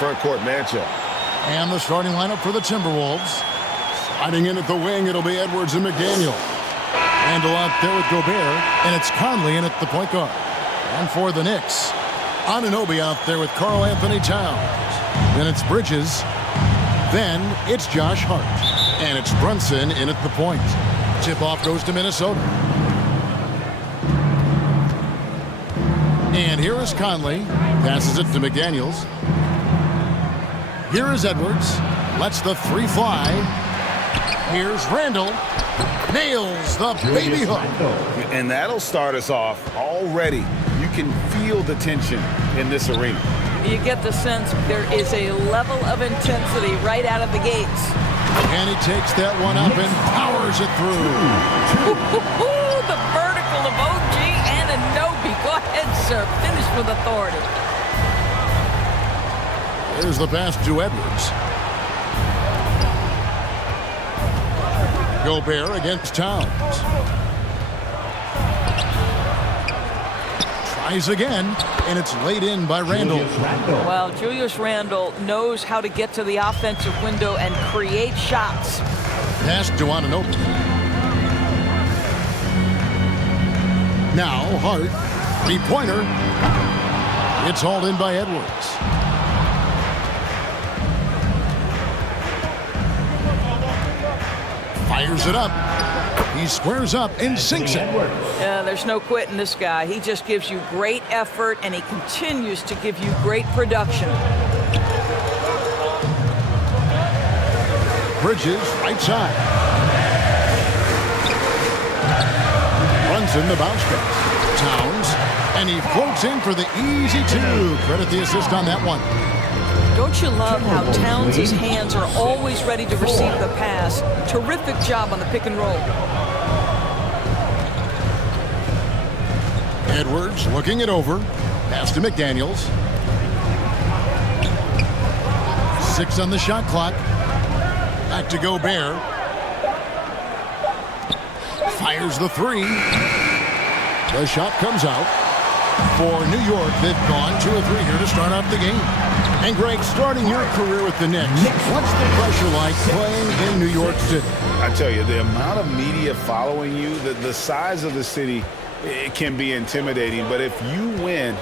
front court matchup. And the starting lineup for the Timberwolves. Sliding in at the wing, it'll be Edwards and McDaniel. Randle out there with Gobert, and it's Conley in at the point guard. And for the Knicks, Anunoby out there with Karl Anthony Towns. Then it's Bridges. Then it's Josh Hart. And it's Brunson in at the point. Tip-off goes to Minnesota. And here is Conley. Passes it to McDaniels. Here is Edwards. Lets the three fly. Here's Randle. Nails the baby hook. And that'll start us off already. You can feel the tension in this arena. You get the sense there is a level of intensity right out of the gates. And he takes that one up and powers it through. The vertical of OG and Anunoby. Go ahead, sir. Finish with authority. There's the pass to Edwards. Gobert against Towns. Tries again, and it's laid in by Randle. Well, Julius Randle knows how to get to the offensive window and create shots. Pass to Anunoby. Now Hart, three-pointer. It's hauled in by Edwards. Fires it up. He squares up and sinks it. Yeah, there's no quitting this guy. He just gives you great effort, and he continues to give you great production. Bridges, right side. Runs in the bounce pass. Towns, and he floats in for the easy two. Credit the assist on that one. Don't you love how Towns' hands are always ready to receive the pass? Terrific job on the pick and roll. Edwards looking it over. Pass to McDaniels. 6 on the shot clock. Back to Gobert. Fires the three. The shot comes out. For New York, they've gone 2 of 3 here to start off the game. And Greg, starting your career with the Knicks, what's the pressure like playing in New York City? I tell you, the amount of media following you, the size of the city, it can be intimidating. But if you win,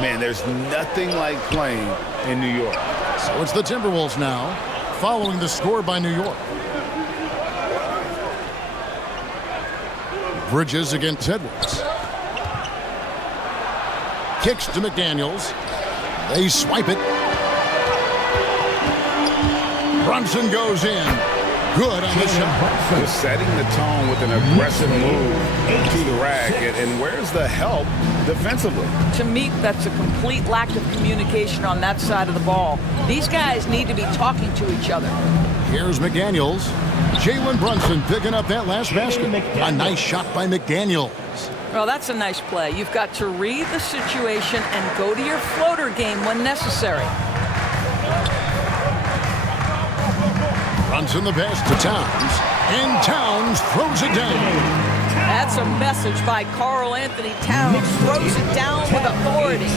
man, there's nothing like playing in New York. So it's the Timberwolves now, following the score by New York. Bridges against Edwards. Kicks to McDaniels. They swipe it. Brunson goes in. Good on the shot. Just setting the tone with an aggressive move to the rack. And where's the help defensively? To me, that's a complete lack of communication on that side of the ball. These guys need to be talking to each other. Here's McDaniels. Jalen Brunson picking up that last basket. A nice shot by McDaniels. Well, that's a nice play. You've got to read the situation and go to your floater game when necessary. Runs in the pass to Towns. And Towns throws it down. That's a message by Karl Anthony Towns. Throws it down with authority.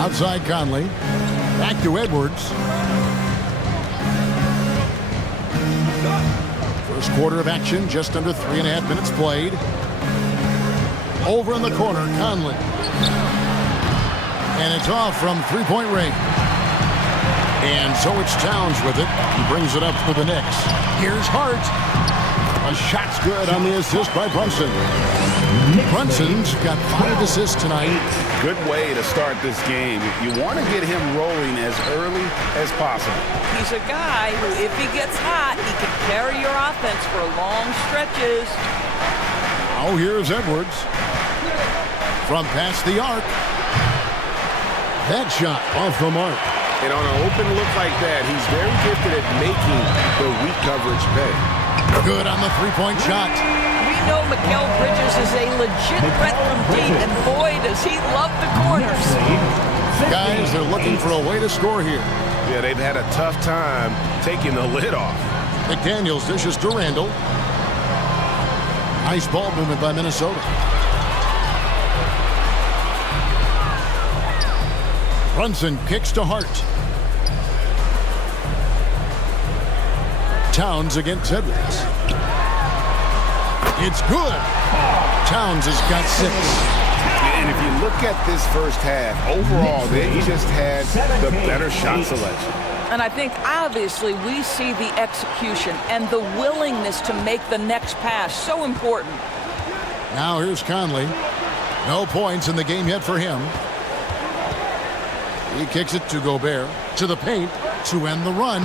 Outside Conley. Back to Edwards. First quarter of action, just under 3.5 minutes played. Over in the corner, Conley. And it's off from three-point range. And so it's Towns with it. He brings it up for the Knicks. Here's Hart. A shot's good on the assist by Brunson. Brunson's got 5 assists tonight. Good way to start this game. You want to get him rolling as early as possible. He's a guy who, if he gets hot, he can carry your offense for long stretches. Now here's Edwards. From past the arc. That shot off the mark. And on an open look like that, he's very gifted at making the weak coverage pay. Good on the three-point shot. We know Mikal Bridges is a legit threat from deep, and boy, does he love the corners. Guys, they're looking for a way to score here. Yeah, they've had a tough time taking the lid off. McDaniels dishes to Randle. Nice ball movement by Minnesota. Brunson kicks to Hart. Towns against Edwards. It's good. Towns has got 6. And if you look at this first half, overall, they just had the better shot selection. And I think, obviously, we see the execution and the willingness to make the next pass so important. Now here's Conley. No points in the game yet for him. He kicks it to Gobert. To the paint to end the run.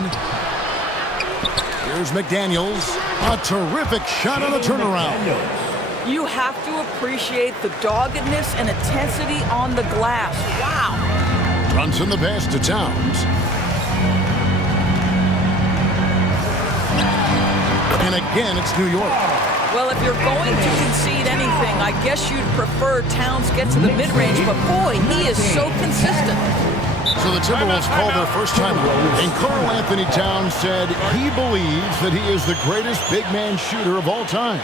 Here's McDaniels. A terrific shot on the turnaround. You have to appreciate the doggedness and intensity on the glass. Wow. Brunson the pass to Towns. And again, it's New York. Well, if you're going to concede anything, I guess you'd prefer Towns get to the mid-range, but boy, he is so consistent. So the Timberwolves call their first time out, and Karl Anthony Towns said he believes that he is the greatest big man shooter of all time.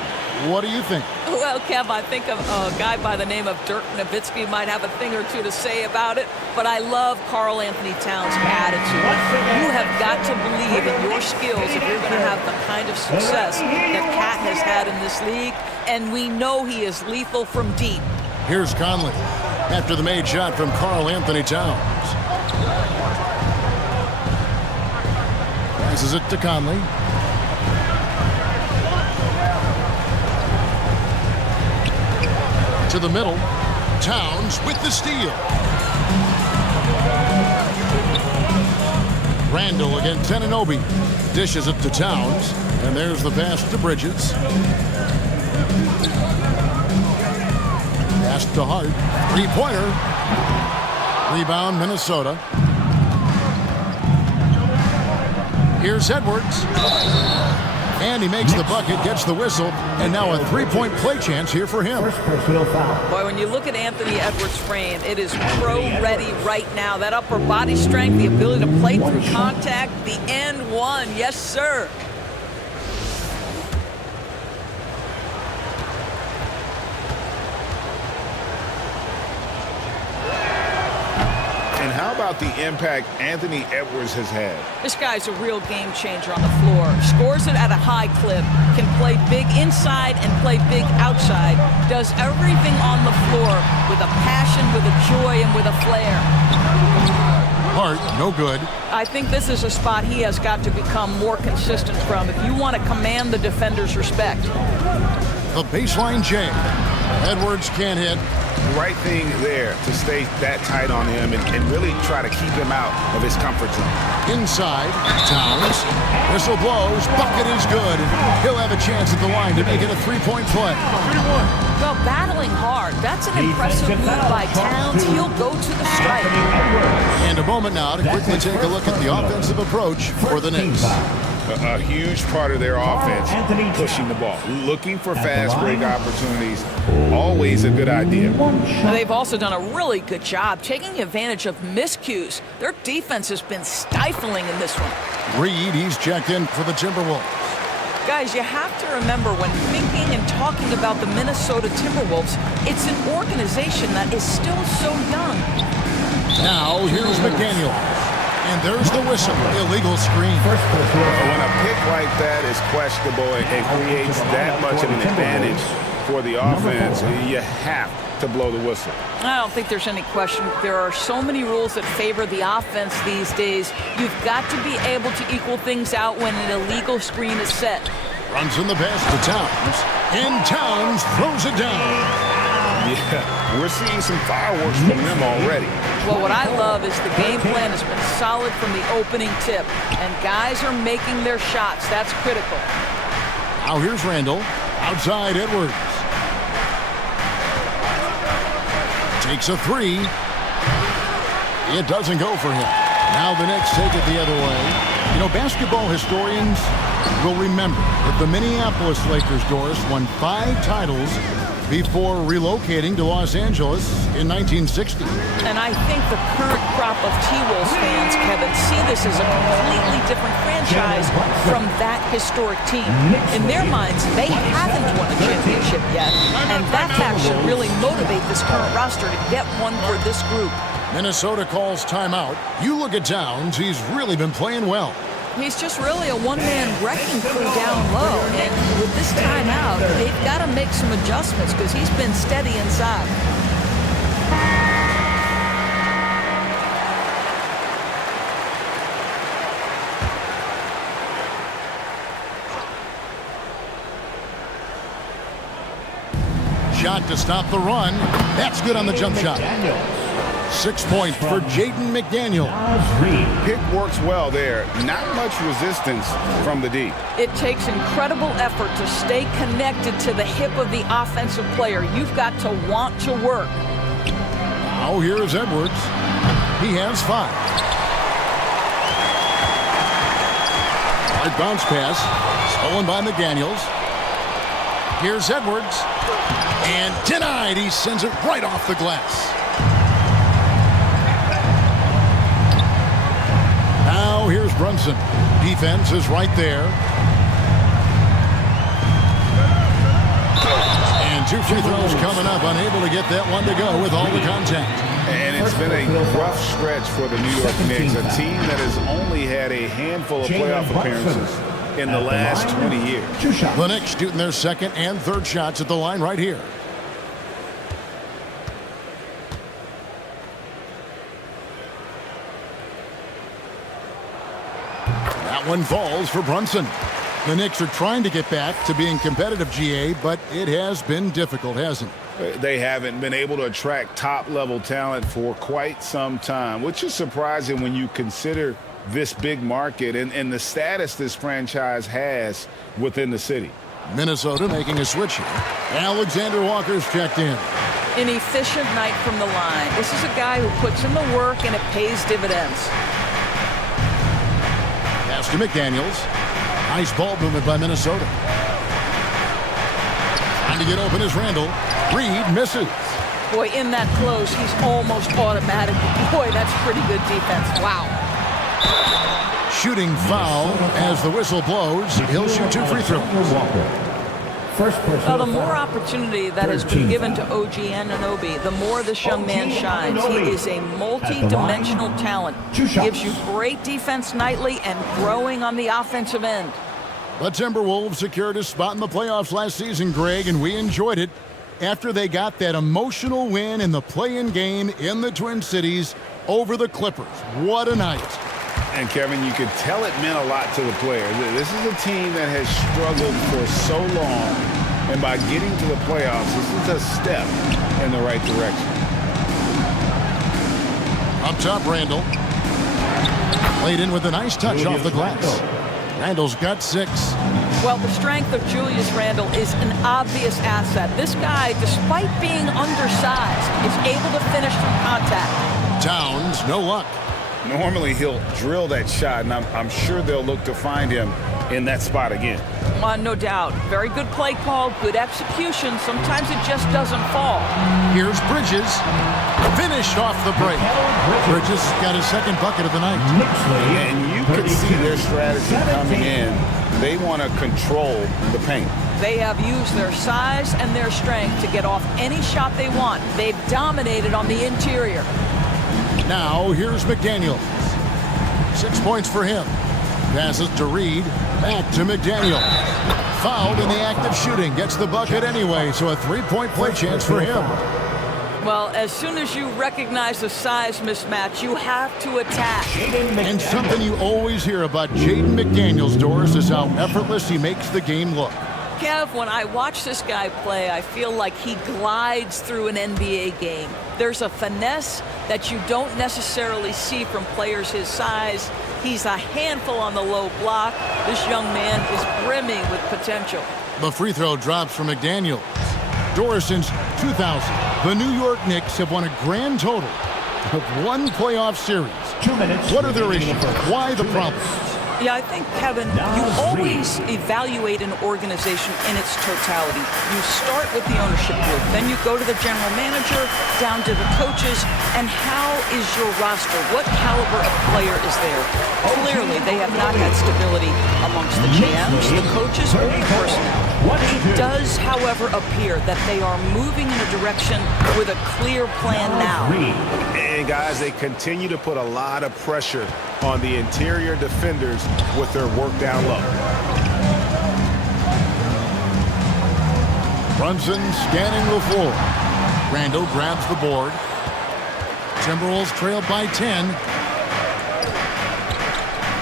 What do you think? Well, Kev, I think a guy by the name of Dirk Nowitzki might have a thing or two to say about it, but I love Karl Anthony Towns' attitude. You have got to believe in your skills if you're going to have the kind of success that Cat has had in this league, and we know he is lethal from deep. Here's Conley after the made shot from Karl Anthony Towns. Passes it to Conley. To the middle. Towns with the steal. Randle against Anunoby. Dishes it to Towns. And there's the pass to Bridges. Pass to Hart. Three-pointer. Rebound, Minnesota. Here's Edwards. And he makes the bucket, gets the whistle, and now a three-point play chance here for him. Boy, when you look at Anthony Edwards' frame, it is pro-ready right now. That upper body strength, the ability to play through contact, the and one. Yes, sir. And how about the impact Anthony Edwards has had? This guy's a real game changer on the floor. Scores it at a high clip, can play big inside and play big outside, does everything on the floor with a passion, with a joy, and with a flair. Hart, no good. I think this is a spot he has got to become more consistent from if you want to command the defender's respect. The baseline J. Edwards can't hit. Right thing there to stay that tight on him and really try to keep him out of his comfort zone. Inside, Towns. Whistle blows. Bucket is good. He'll have a chance at the line to make it a three-point play. Well, battling hard. That's an impressive move by Towns. He'll go to the strike. And a moment now to quickly take a look at the offensive approach for the Knicks. A huge part of their offense, pushing the ball, looking for fast break opportunities, always a good idea. They've also done a really good job taking advantage of miscues. Their defense has been stifling in this one. Reed, he's checked in for the Timberwolves. Guys, you have to remember when thinking and talking about the Minnesota Timberwolves, it's an organization that is still so young. Now, here's McDaniel. And there's the whistle. Illegal screen. When a pick like that is questionable and creates that much of an advantage for the offense, you have to blow the whistle. I don't think there's any question. There are so many rules that favor the offense these days. You've got to be able to equal things out when an illegal screen is set. Runs in the pass to Towns. And Towns throws it down. Yeah, we're seeing some fireworks from them already. Well, what I love is the game plan has been solid from the opening tip, and guys are making their shots. That's critical. Now here's Randle. Outside Edwards. Takes a three. It doesn't go for him. Now the Knicks take it the other way. You know, basketball historians will remember that the Minneapolis Lakers, Doris, won 5 titles before relocating to Los Angeles in 1960. And I think the current crop of T-Wolves fans, Kevin, see this as a completely different franchise from that historic team. In their minds, they haven't won a championship yet, and that fact should really motivate this current roster to get one for this group. Minnesota calls timeout. You look at Towns, he's really been playing well. He's just really a one-man wrecking crew down low. And with this timeout, they've got to make some adjustments because he's been steady inside. Shot to stop the run. That's good on the jump shot. 6 points for Jheizon McDaniel. Pick works well there. Not much resistance from the D. It takes incredible effort to stay connected to the hip of the offensive player. You've got to want to work. Now here's Edwards. He has 5. Hard bounce pass. Stolen by McDaniels. Here's Edwards. And denied. He sends it right off the glass. Now here's Brunson. Defense is right there. And 2 free throws coming up. Unable to get that one to go with all the contact. And it's been a rough stretch for the New York Knicks, a team that has only had a handful of playoff appearances in the last 20 years. The Knicks shooting their second and third shots at the line right here. That one falls for Brunson. The Knicks are trying to get back to being competitive, GA, but it has been difficult, hasn't it? They haven't been able to attract top-level talent for quite some time, which is surprising when you consider this big market and the status this franchise has within the city. Minnesota making a switch here. Alexander Walker's checked in. An efficient night from the line. This is a guy who puts in the work and it pays dividends. Pass to McDaniels. Nice ball movement by Minnesota. Trying to get open is Randle. Reed misses. Boy, in that close, he's almost automatic. Boy, that's pretty good defense. Wow. Shooting foul as the whistle blows. He'll shoot 2 free throws. Well, the more opportunity that has been given to OG Anunoby, the more this young man shines. He is a multi-dimensional talent. Gives you great defense nightly and growing on the offensive end. The Timberwolves secured a spot in the playoffs last season, Greg, and we enjoyed it after they got that emotional win in the play-in game in the Twin Cities over the Clippers. What a night. And, Kevin, you could tell it meant a lot to the players. This is a team that has struggled for so long, and by getting to the playoffs, this is a step in the right direction. Up top, Randle. Played in with a nice touch off the glass. Randle's got 6. Well, the strength of Julius Randle is an obvious asset. This guy, despite being undersized, is able to finish through contact. Towns, no luck. Normally, he'll drill that shot, and I'm sure they'll look to find him in that spot again. No doubt. Very good play call, good execution. Sometimes it just doesn't fall. Here's Bridges. Finished off the break. Bridges got his second bucket of the night. And you can see their strategy coming in. They want to control the paint. They have used their size and their strength to get off any shot they want. They've dominated on the interior. Now, here's McDaniels. 6 points for him. Passes to Reed. Back to McDaniel. Fouled in the act of shooting. Gets the bucket anyway, so a 3-point play chance for him. Well, as soon as you recognize the size mismatch, you have to attack. And something you always hear about Jheizon McDaniels, Doris, is how effortless he makes the game look. Kev, when I watch this guy play, I feel like he glides through an NBA game. There's a finesse that you don't necessarily see from players his size. He's a handful on the low block. This young man is brimming with potential. The free throw drops from McDaniels. Doris, since 2000, the New York Knicks have won a grand total of 1 playoff series. 2 minutes. What are their issues? Why the problems? Yeah, I think, Kevin, you always evaluate an organization in its totality. You start with the ownership group, then you go to the general manager, down to the coaches, and how is your roster? What caliber of player is there? Clearly, they have not had stability amongst the GMs, the coaches, or the personnel. It does, however, appear that they are moving in a direction with a clear plan now. And guys, they continue to put a lot of pressure on the interior defenders with their work down low. Brunson scanning the floor. Randle grabs the board. Timberwolves trail by 10.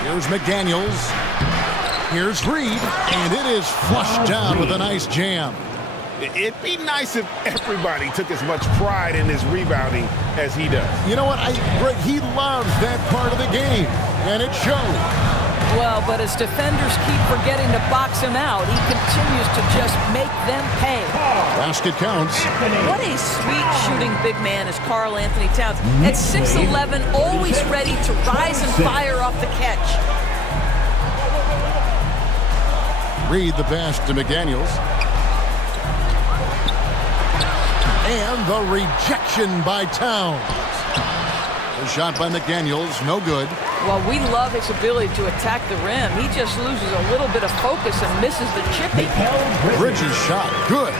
Here's McDaniels. Here's Reed, and it is flushed down with a nice jam. It'd be nice if everybody took as much pride in his rebounding as he does. You know what? He loves that part of the game, and it shows. Well, but as defenders keep forgetting to box him out, he continues to just make them pay. Basket counts. What a sweet shooting big man is Karl Anthony Towns. At 6'11", always ready to rise and fire off the catch. Reed the pass to McDaniels. And the rejection by Towns. The shot by McDaniels, no good. Well, we love his ability to attack the rim. He just loses a little bit of focus and misses the chipping. Bridges shot, good.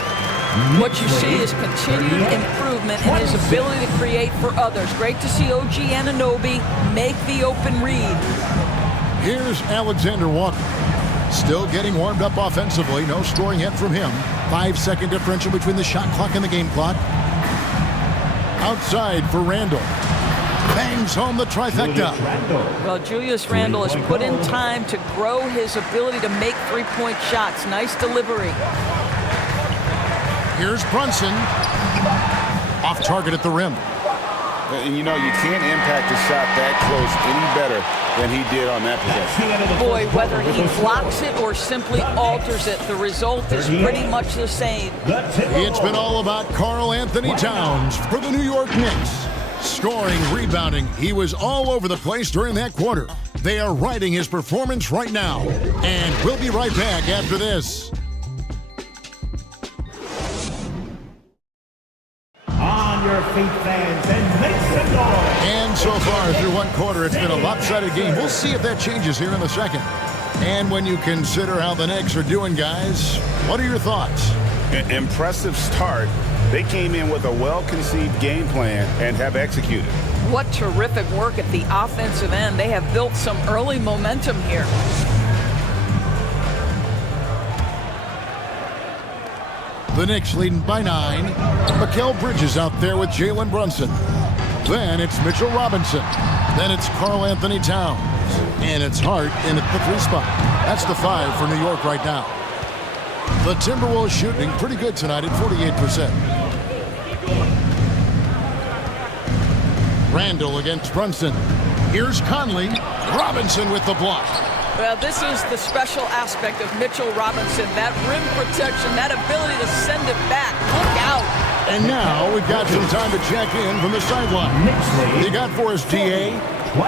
What you see is continued improvement in his ability to create for others. Great to see OG Anunoby make the open read. Here's Alexander Walker. Still getting warmed up offensively. No scoring yet from him. 5-second differential between the shot clock and the game clock. Outside for Randle. Bangs home the trifecta. Well, Julius Randle has put in time to grow his ability to make three-point shots. Nice delivery. Here's Brunson. Off target at the rim. And you know, you can't impact a shot that close any better than he did on that possession. Boy, whether he blocks it or simply alters it, the result is pretty much the same. It's been all about Karl Anthony Towns for the New York Knicks. Scoring, rebounding, he was all over the place during that quarter. They are riding his performance right now. And we'll be right back after this. On your feet, fans, and make some noise. And so far through one quarter, it's been a lopsided game. We'll see if that changes here in the second. And when you consider how the Knicks are doing, guys, what are your thoughts? Impressive start. They came in with a well-conceived game plan and have executed. What terrific work at the offensive end. They have built some early momentum here. The Knicks leading by 9. Mikal Bridges out there with Jalen Brunson. Then it's Mitchell Robinson. Then it's Karl Anthony Towns. And it's Hart in at the 3 spot. That's the 5 for New York right now. The Timberwolves shooting pretty good tonight at 48%. Randle against Brunson. Here's Conley. Robinson with the block. Well, this is the special aspect of Mitchell Robinson. That rim protection, that ability to send it back. Look out. And now we've got some time to check in from the sideline. You got for us, DA?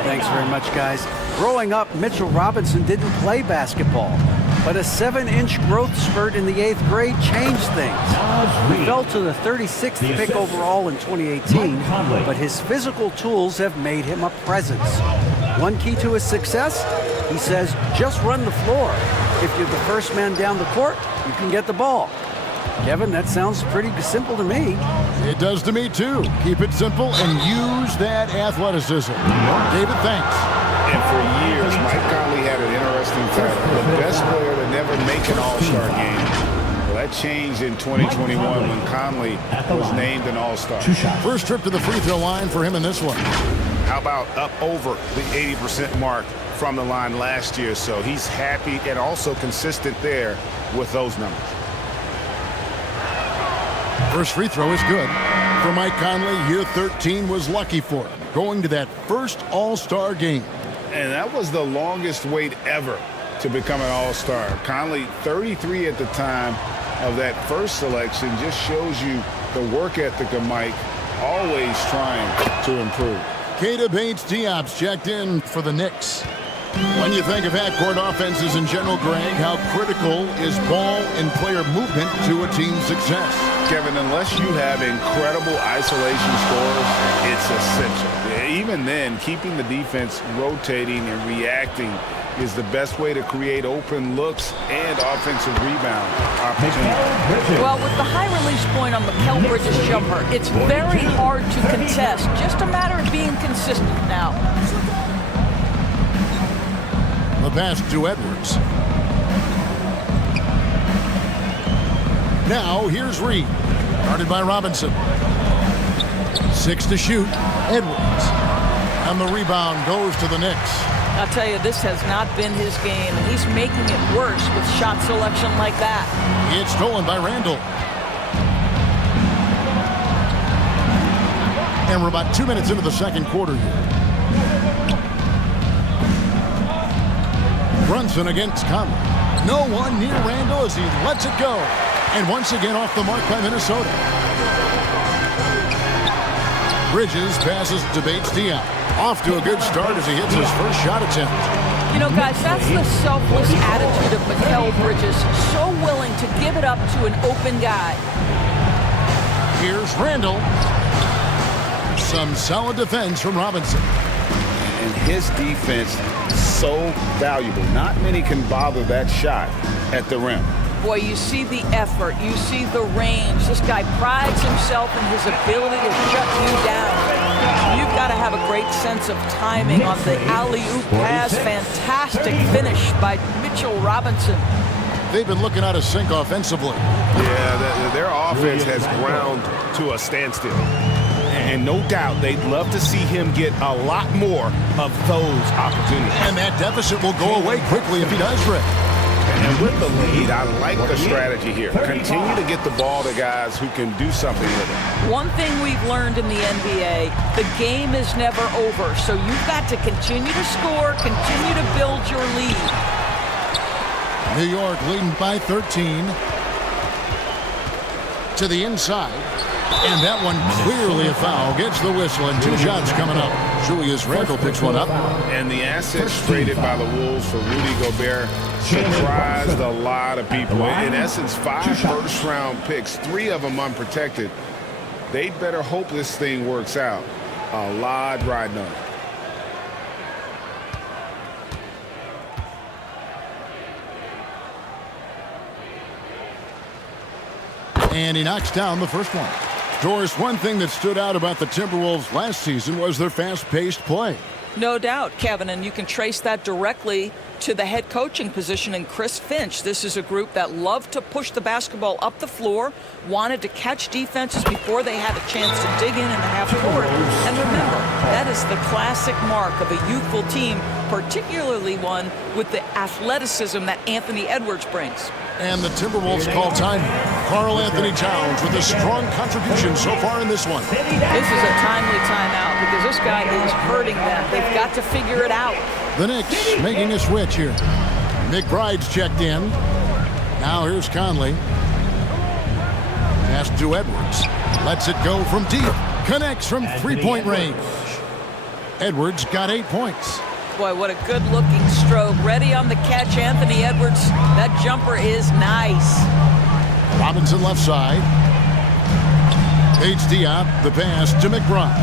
Thanks very much, guys. Growing up, Mitchell Robinson didn't play basketball, but a 7-inch growth spurt in the 8th grade changed things. He fell to the 36th pick overall in 2018, but his physical tools have made him a presence. One key to his success, he says, just run the floor. If you're the first man down the court, you can get the ball. Kevin, that sounds pretty simple to me. It does to me, too. Keep it simple and use that athleticism. David, thanks. And for years, Mike Conley had an interesting title. The best player to never make an all-star game. Well, that changed in 2021 when Conley was named an all-star. First trip to the free throw line for him in this one. How about up over the 80% mark from the line last year? So he's happy and also consistent there with those numbers. First free throw is good. For Mike Conley, year 13 was lucky for him, going to that first all-star game. And that was the longest wait ever to become an all-star. Conley, 33 at the time of that first selection, just shows you the work ethic of Mike, always trying to improve. Keita Bates-Diop's checked in for the Knicks. When you think of half-court offenses in general, Greg, how critical is ball and player movement to a team's success? Kevin, unless you have incredible isolation scores, it's essential. Even then, keeping the defense rotating and reacting is the best way to create open looks and offensive rebound opportunities. Well, with the high release point on Mikal Bridges' jumper, it's very hard to contest. Just a matter of being consistent now. The pass to Edwards. Now here's Reed. Guarded by Robinson. 6 to shoot. Edwards. And the rebound goes to the Knicks. I'll tell you, this has not been his game. He's making it worse with shot selection like that. It's stolen by Randle. And we're about 2 minutes into the second quarter here. Brunson against Conley. No one near Randle as he lets it go. And once again off the mark by Minnesota. Bridges passes to Bates-Diop. Off to a good start as he hits his first shot attempt. You know, guys, that's the selfless attitude of Mikal Bridges. So willing to give it up to an open guy. Here's Randle. Some solid defense from Robinson. And his defense so valuable. Not many can bother that shot at the rim. Boy, you see the effort, you see the range. This guy prides himself in his ability to shut you down. You've got to have a great sense of timing on the alley-oop pass. Fantastic finish by Mitchell Robinson. They've been looking out of sync offensively. Yeah, their offense has ground to a standstill. And no doubt they'd love to see him get a lot more of those opportunities. And that deficit will go away quickly if he does, Rick. And with the lead, I like the strategy here. Continue to get the ball to guys who can do something with it. One thing we've learned in the NBA, the game is never over. So you've got to continue to score, continue to build your lead. New York leading by 13. To the inside. And that one clearly a foul. Gets the whistle and 2 shots coming up. Julius Randle picks one up. And the assets traded by the Wolves for Rudy Gobert surprised a lot of people. In essence, 5 first-round picks, 3 of them unprotected. They'd better hope this thing works out. A lot riding on it. And he knocks down the first one. Doris, one thing that stood out about the Timberwolves last season was their fast-paced play. No doubt, Kevin, and you can trace that directly to the head coaching position in Chris Finch. This is a group that loved to push the basketball up the floor, wanted to catch defenses before they had a chance to dig in the half court. And remember, that is the classic mark of a youthful team, particularly one with the athleticism that Anthony Edwards brings. And the Timberwolves call time. Karl Anthony Towns with a strong contribution so far in this one. This is a timely timeout because this guy is hurting them. They've got to figure it out. The Knicks making a switch here. McBride's checked in. Now here's Conley. Pass to Edwards. Lets it go from deep. Connects from three-point range. Edwards got 8 points. Boy, what a good-looking stroke. Ready on the catch, Anthony Edwards. That jumper is nice. Robinson left side. Bates-Diop, the pass to McBride.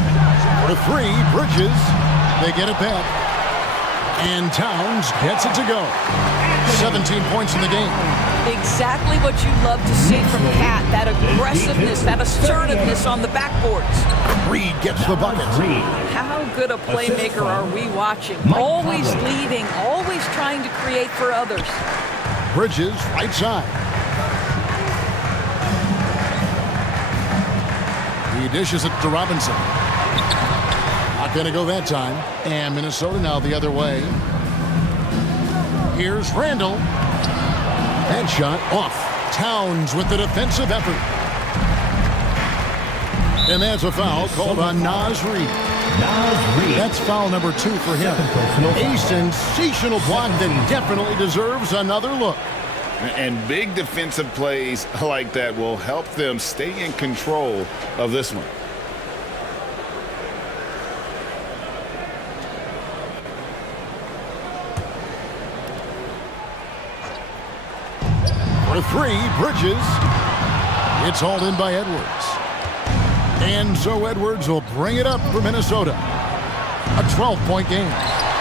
For 3, Bridges. They get it back. And Towns gets it to go. 17 points in the game. Exactly what you love to see from Cat. That aggressiveness, that assertiveness on the backboards. Reed gets the bucket. How good a playmaker are we watching? Always leading, always trying to create for others. Bridges, right side. He dishes it to Robinson. Not going to go that time. And Minnesota now the other way. Here's Randle. That shot off. Towns with the defensive effort. And that's a foul called on Naz Reid. That's foul number 2 for him. A sensational block that definitely deserves another look. And big defensive plays like that will help them stay in control of this one. For three, Bridges. It's hauled in by Edwards. And so Edwards will bring it up for Minnesota. A 12-point game.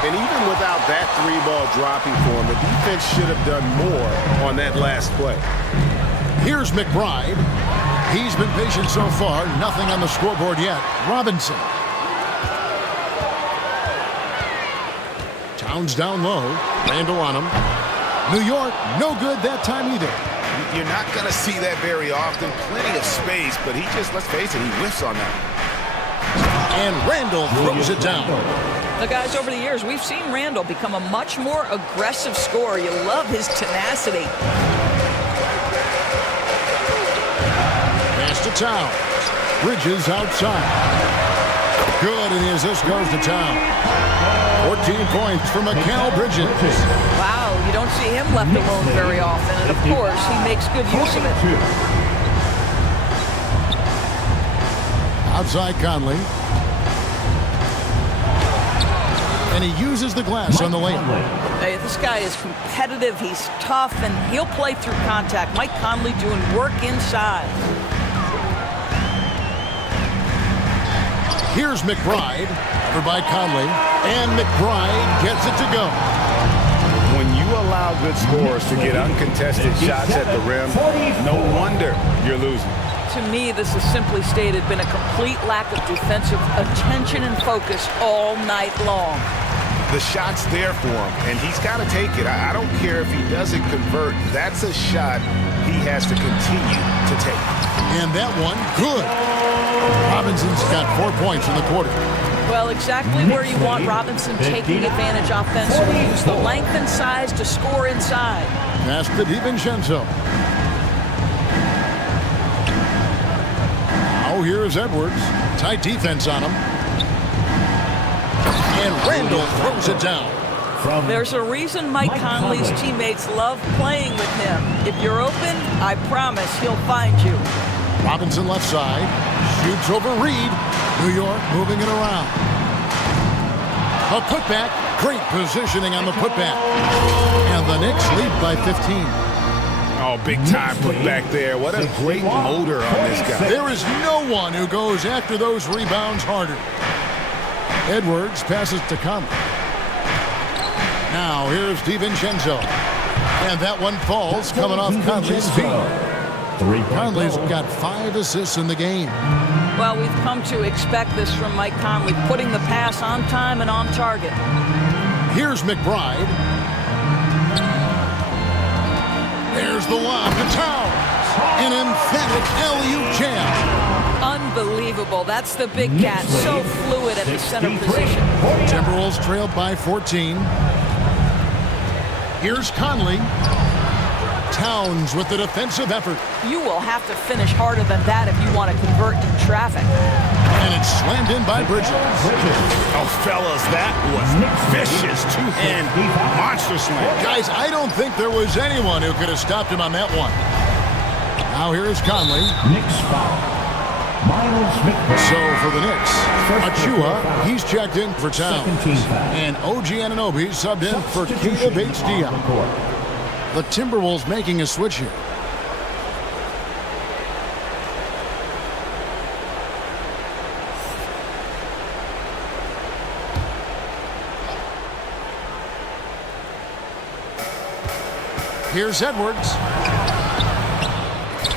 And even without that three-ball dropping for him, the defense should have done more on that last play. Here's McBride. He's been patient so far. Nothing on the scoreboard yet. Robinson. Towns down low. Randle on him. New York, no good that time either. You're not going to see that very often. Plenty of space, but he just, let's face it, he whiffs on that. And Randle throws it down. The guys, over the years, we've seen Randle become a much more aggressive scorer. You love his tenacity. Pass to Towns. Bridges outside. Good, and the assist goes to Towns. 14 points for Mikal Bridges. Wow, you don't see him left alone very often. And, of course, he makes good use of it. Outside Conley. And he uses the glass on the lane. Hey, this guy is competitive. He's tough, and he'll play through contact. Mike Conley doing work inside. Here's McBride. Covered by Conley. And McBride gets it to go. When you allow good scorers to get uncontested shots at the rim, no wonder you're losing. To me, this is simply stated been a complete lack of defensive attention and focus all night long. The shot's there for him, and he's got to take it. I don't care if he doesn't convert. That's a shot he has to continue to take. And that one, good. Robinson's got 4 points in the quarter. Well, exactly where you want Robinson taking advantage offensively. Use the length and size to score inside. Pass to DiVincenzo. Now here's Edwards. Tight defense on him. And Randle throws it down. There's a reason Mike Conley's teammates love playing with him. If you're open, I promise he'll find you. Robinson left side. Shoots over Reed. New York moving it around. A putback. Great positioning on the putback. And the Knicks lead by 15. Oh, big time put back there. What a great motor on this guy. There is no one who goes after those rebounds harder. Edwards passes to Conley. Now here's DiVincenzo. And that one falls coming off Conley's feet. Conley's got 5 assists in the game. Well, we've come to expect this from Mike Conley, putting the pass on time and on target. Here's McBride. There's the lob to Towns. An emphatic alley-oop jam. Unbelievable. That's the big cat. So fluid at the center position. Timberwolves trailed by 14. Here's Conley. Towns with the defensive effort. You will have to finish harder than that if you want to convert in traffic. And it's slammed in by Bridges. Oh, fellas, that was vicious. Two-hand monster slam. Guys, I don't think there was anyone who could have stopped him on that one. Now here's Conley. Knicks foul. Miles McBride. So for the Knicks, Achua, he's checked in for Towns. And OG Anunoby subbed in for Keita Bates-Diop. The Timberwolves making a switch here. Here's Edwards.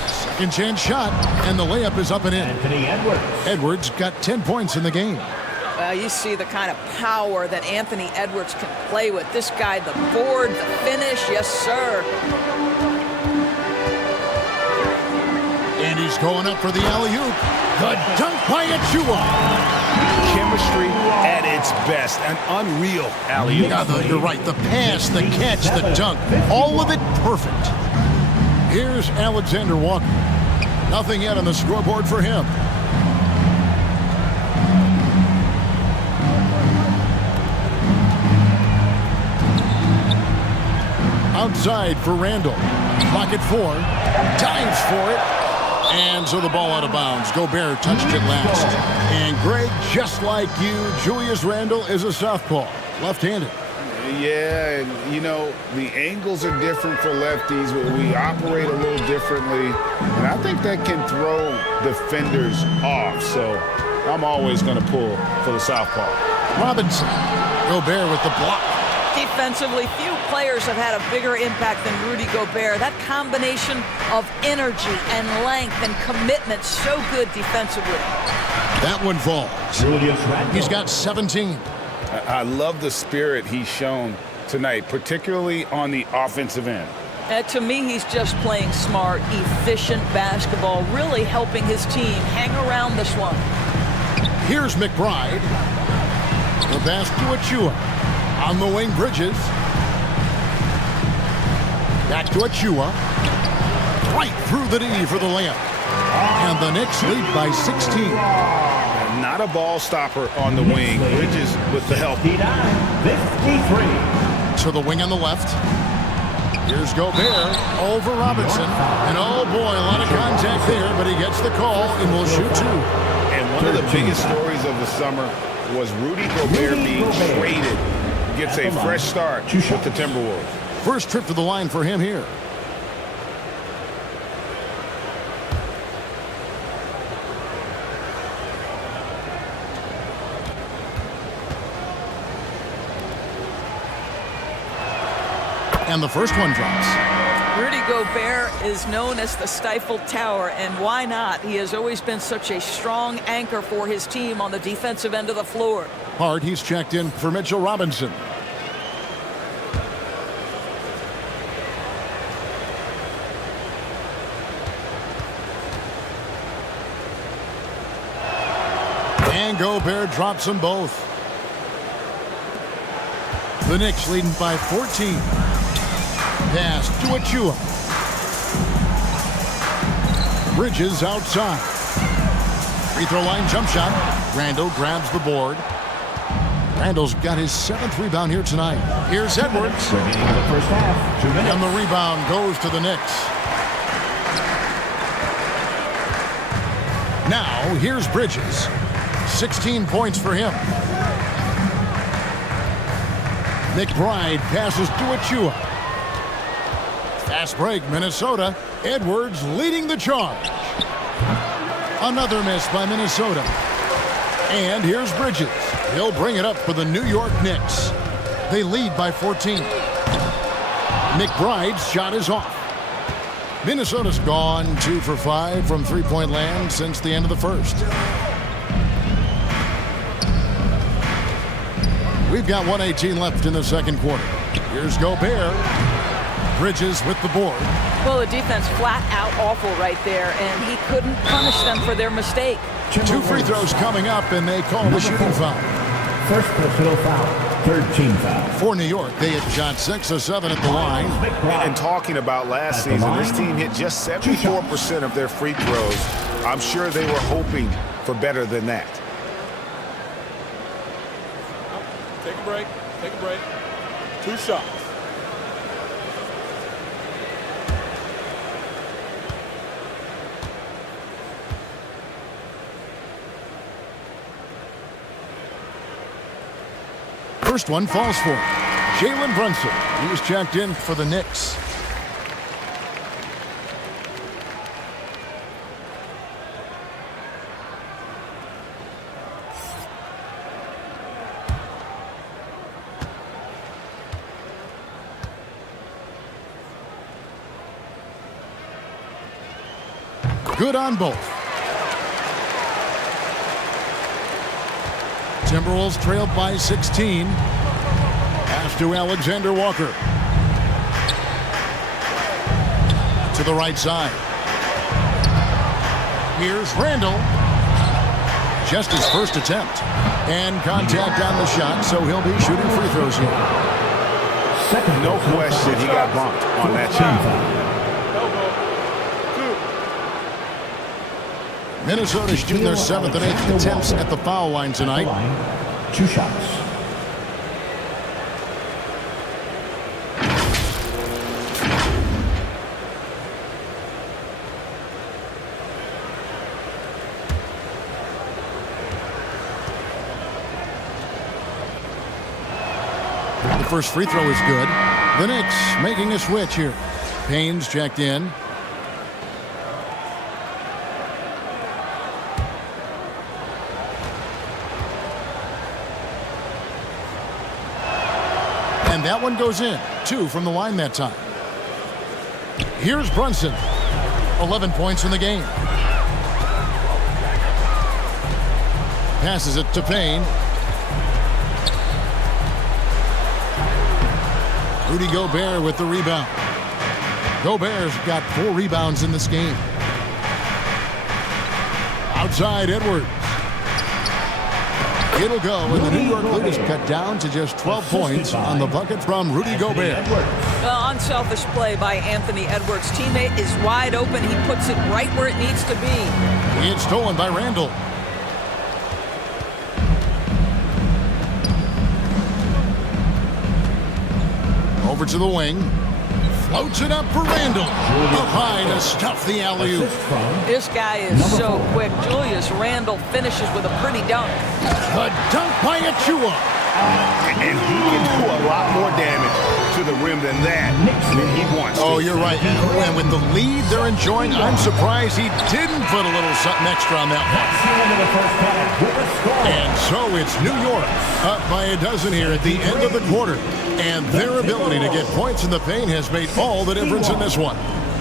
Second chance shot, and the layup is up and in. Anthony Edwards. Edwards got 10 points in the game. Well, you see the kind of power that Anthony Edwards can play with. This guy, the board, the finish, yes, sir. And he's going up for the alley-oop. The dunk by Achua. Chemistry at its best. An unreal alley-oop. Yeah, you're right. The pass, the catch, the dunk. All of it perfect. Here's Alexander Walker. Nothing yet on the scoreboard for him. Outside for Randle. Pocket 4. Dives for it. And so the ball out of bounds. Gobert touched it last. And Greg, just like you, Julius Randle is a southpaw. Left-handed. Yeah, and, you know, the angles are different for lefties, but we operate a little differently. And I think that can throw defenders off. So I'm always going to pull for the southpaw. Robinson. Gobert with the block. Defensively, few players have had a bigger impact than Rudy Gobert. That combination of energy and length and commitment, so good defensively. That one falls. He's got 17. I love the spirit he's shown tonight, particularly on the offensive end. To me, he's just playing smart, efficient basketball, really helping his team hang around this one. Here's McBride. The pass to Achua. On the wing, Bridges. Back to Achua. Right through the D for the layup. And the Knicks lead by 16. Not a ball stopper on the wing. Bridges with the help. 53. To the wing on the left. Here's Gobert over Robinson. And oh boy, a lot of contact there, but he gets the call and will shoot two. And one of the biggest stories of the summer was Rudy Gobert being traded. Gets a fresh start with the Timberwolves. First trip to the line for him here. And the first one drops. Rudy Gobert is known as the stifled tower, and why not? He has always been such a strong anchor for his team on the defensive end of the floor. Hard, he's checked in for Mitchell Robinson. And Gobert drops them both. The Knicks leading by 14. Pass to Achua. Bridges outside. Free throw line jump shot. Randle grabs the board. Randle's got his 7th rebound here tonight. Here's Edwards. Remaining in the first half, 2 minutes. And the rebound goes to the Knicks. Now, here's Bridges. 16 points for him. McBride passes to Achua. Fast break, Minnesota. Edwards leading the charge. Another miss by Minnesota. And here's Bridges. He'll bring it up for the New York Knicks. They lead by 14. McBride's shot is off. Minnesota's gone 2 for 5 from three-point land since the end of the first. We've got 1:18 left in the second quarter. Here's Gobert. Bridges with the board. Well, the defense flat out awful right there, and he couldn't punish them for their mistake. 2 free throws coming up, and they call the shooting foul. First personal foul, 3rd team foul. For New York, they had shot 6 of 7 at the line. And talking about last season, this team hit just 74% of their free throws. I'm sure they were hoping for better than that. Take a break. Take a break. 2 shots. First one falls for Jalen Brunson. He's checked in for the Knicks. Good on both. Timberwolves trailed by 16. Pass to Alexander Walker. To the right side. Here's Randle. Just his first attempt. And contact on the shot, so he'll be shooting free throws here. No question he got bumped on that shot. Minnesota shooting their 7th and 8th attempts at the foul line tonight. 2 shots. The first free throw is good. The Knicks making a switch here. Payne's checked in. And that one goes in. 2 from the line that time. Here's Brunson. 11 points in the game. Passes it to Payne. Rudy Gobert with the rebound. Gobert's got 4 rebounds in this game. Outside Edwards. It'll go, and the New York lead is cut down to just 12 points on the bucket from Rudy Gobert. Well, unselfish play by Anthony Edwards. Teammate is wide open. He puts it right where it needs to be. It's stolen by Randle. Over to the wing. Floats it up for Randle. Up high to stuff the alley-oop. This guy is so quick. Julius Randle finishes with a pretty dunk. The dunk by Achua. And he can do a lot more damage to the rim than that than he wants to. Oh, you're right. And with the lead they're enjoying, I'm surprised he didn't put a little something extra on that one. And so it's New York up by a dozen here at the end of the quarter. And their ability to get points in the paint has made all the difference in this one.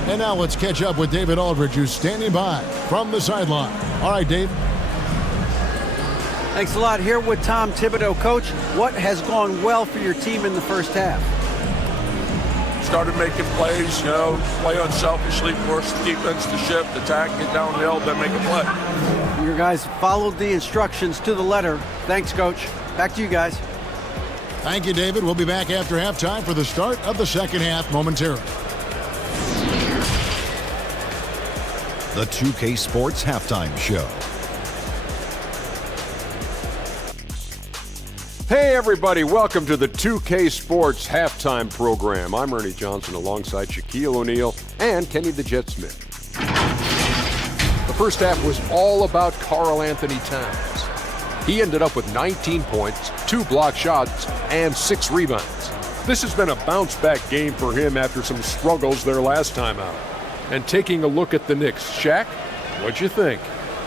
And now let's catch up with David Aldridge, who's standing by from the sideline. All right, Dave. Thanks a lot. Here with Tom Thibodeau. Coach, what has gone well for your team in the first half? Started making plays, play unselfishly, force the defense to shift, attack, get downhill, then make a play. Your guys followed the instructions to the letter. Thanks, Coach. Back to you guys. Thank you, David. We'll be back after halftime for the start of the second half momentarily. The 2K Sports Halftime Show. Hey everybody, welcome to the 2K Sports Halftime Program. I'm Ernie Johnson alongside Shaquille O'Neal and Kenny the Jet Smith. The first half was all about Karl Anthony Towns. He ended up with 19 points, 2 block shots, and 6 rebounds. This has been a bounce-back game for him after some struggles their last time out. And taking a look at the Knicks, Shaq, what'd you think?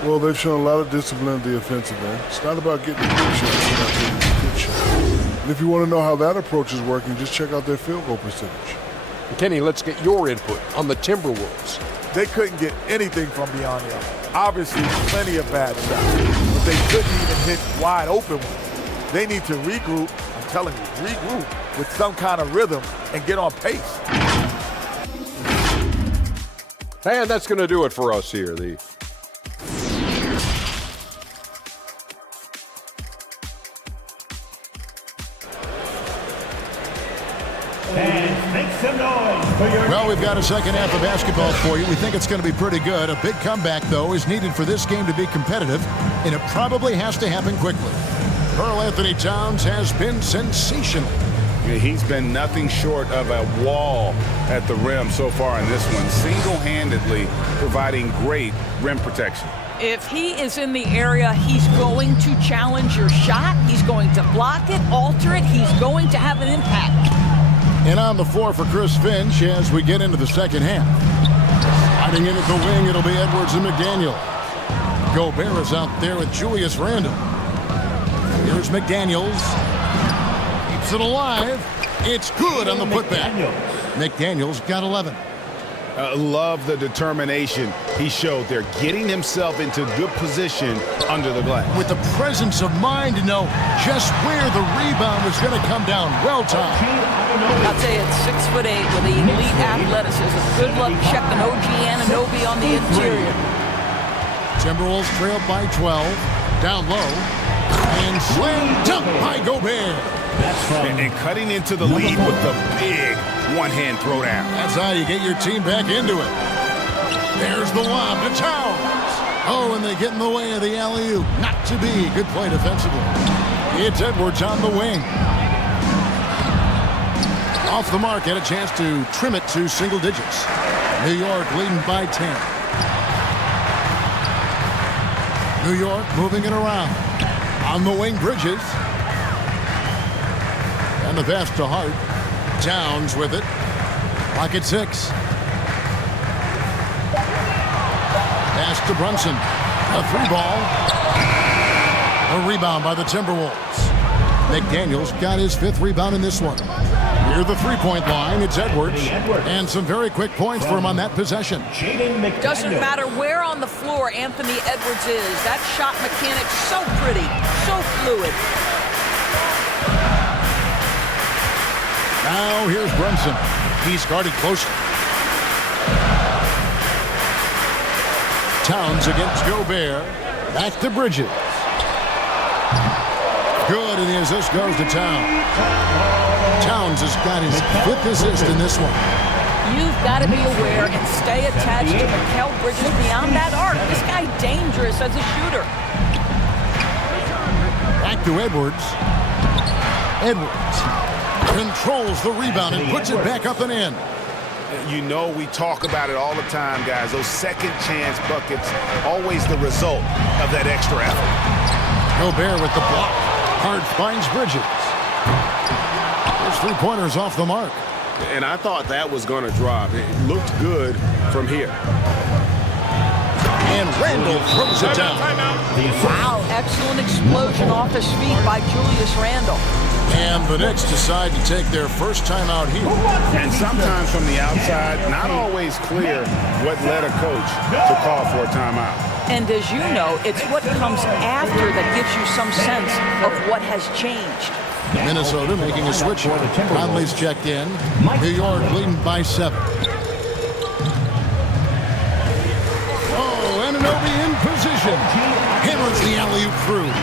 Well, they've shown a lot of discipline at the offensive end. It's not about getting the big shots, it's about getting the good shots. And if you want to know how that approach is working, just check out their field goal percentage. Kenny, let's get your input on the Timberwolves. They couldn't get anything from beyond the arc. Obviously, plenty of bad shots, but they couldn't even hit wide open ones. They need to regroup, I'm telling you, regroup with some kind of rhythm and get on pace. And that's going to do it for us here. Make some noise for your... Well, we've got a second half of basketball for you. We think it's going to be pretty good. A big comeback, though, is needed for this game to be competitive, and it probably has to happen quickly. Karl Anthony Towns has been sensational. He's been nothing short of a wall at the rim so far in this one, single-handedly providing great rim protection. If he is in the area, he's going to challenge your shot. He's going to block it, alter it. He's going to have an impact. And on the floor for Chris Finch as we get into the second half. Hiding in at the wing, it'll be Edwards and McDaniel. Gobert is out there with Julius Randle. Here's McDaniels. Keeps it alive. It's good on the putback. McDaniels got 11. Love the determination he showed there, getting himself into good position under the glass. With the presence of mind to know just where the rebound was going to come down. Well timed. I'll tell you, at 6'8" with the elite athleticism, good luck checking OG Anunoby on the interior. Timberwolves trail by 12. Down low. And slam dunk by Gobert. And cutting into the lead with the big one-hand throwdown. That's how you get your team back into it. There's the lob to Towns. Oh, and they get in the way of the alley-oop. Not to be. Good play defensively. It's Edwards on the wing. Off the mark, had a chance to trim it to single digits. New York leading by 10. New York moving it around. On the wing, Bridges. And On the pass to Hart. Towns with it. Pocket 6. Pass to Brunson. A 3-ball. A rebound by the Timberwolves. McDaniels got his 5th rebound in this one. Near the 3-point line, it's Edwards. And some very quick points for him on that possession. Doesn't matter where on the floor Anthony Edwards is. That shot mechanic so pretty, so fluid. Now here's Brunson. He's guarded closely. Towns against Gobert. Back to Bridges. Good, and the assist goes to Towns. Towns has got his 5th assist in this one. You've got to be aware and stay attached to Mikal Bridges beyond that arc. This guy dangerous as a shooter. Back to Edwards. Edwards controls the rebound and puts it back up and in. You know, we talk about it all the time, guys. Those second chance buckets, always the result of that extra effort. Gobert with the block. Hart finds Bridges. There's 3-pointers off the mark. And I thought that was going to drop. It looked good from here. And Randle throws it down. Wow, excellent explosion off his feet by Julius Randle. And the Knicks decide to take their first timeout here. And sometimes from the outside, not always clear what led a coach to call for a timeout. And as you know, it's what comes after that gives you some sense of what has changed. Minnesota making a switch. Conley's checked in. New York leading by 7. Oh, Anunoby in position. Hammers the alley-oop through.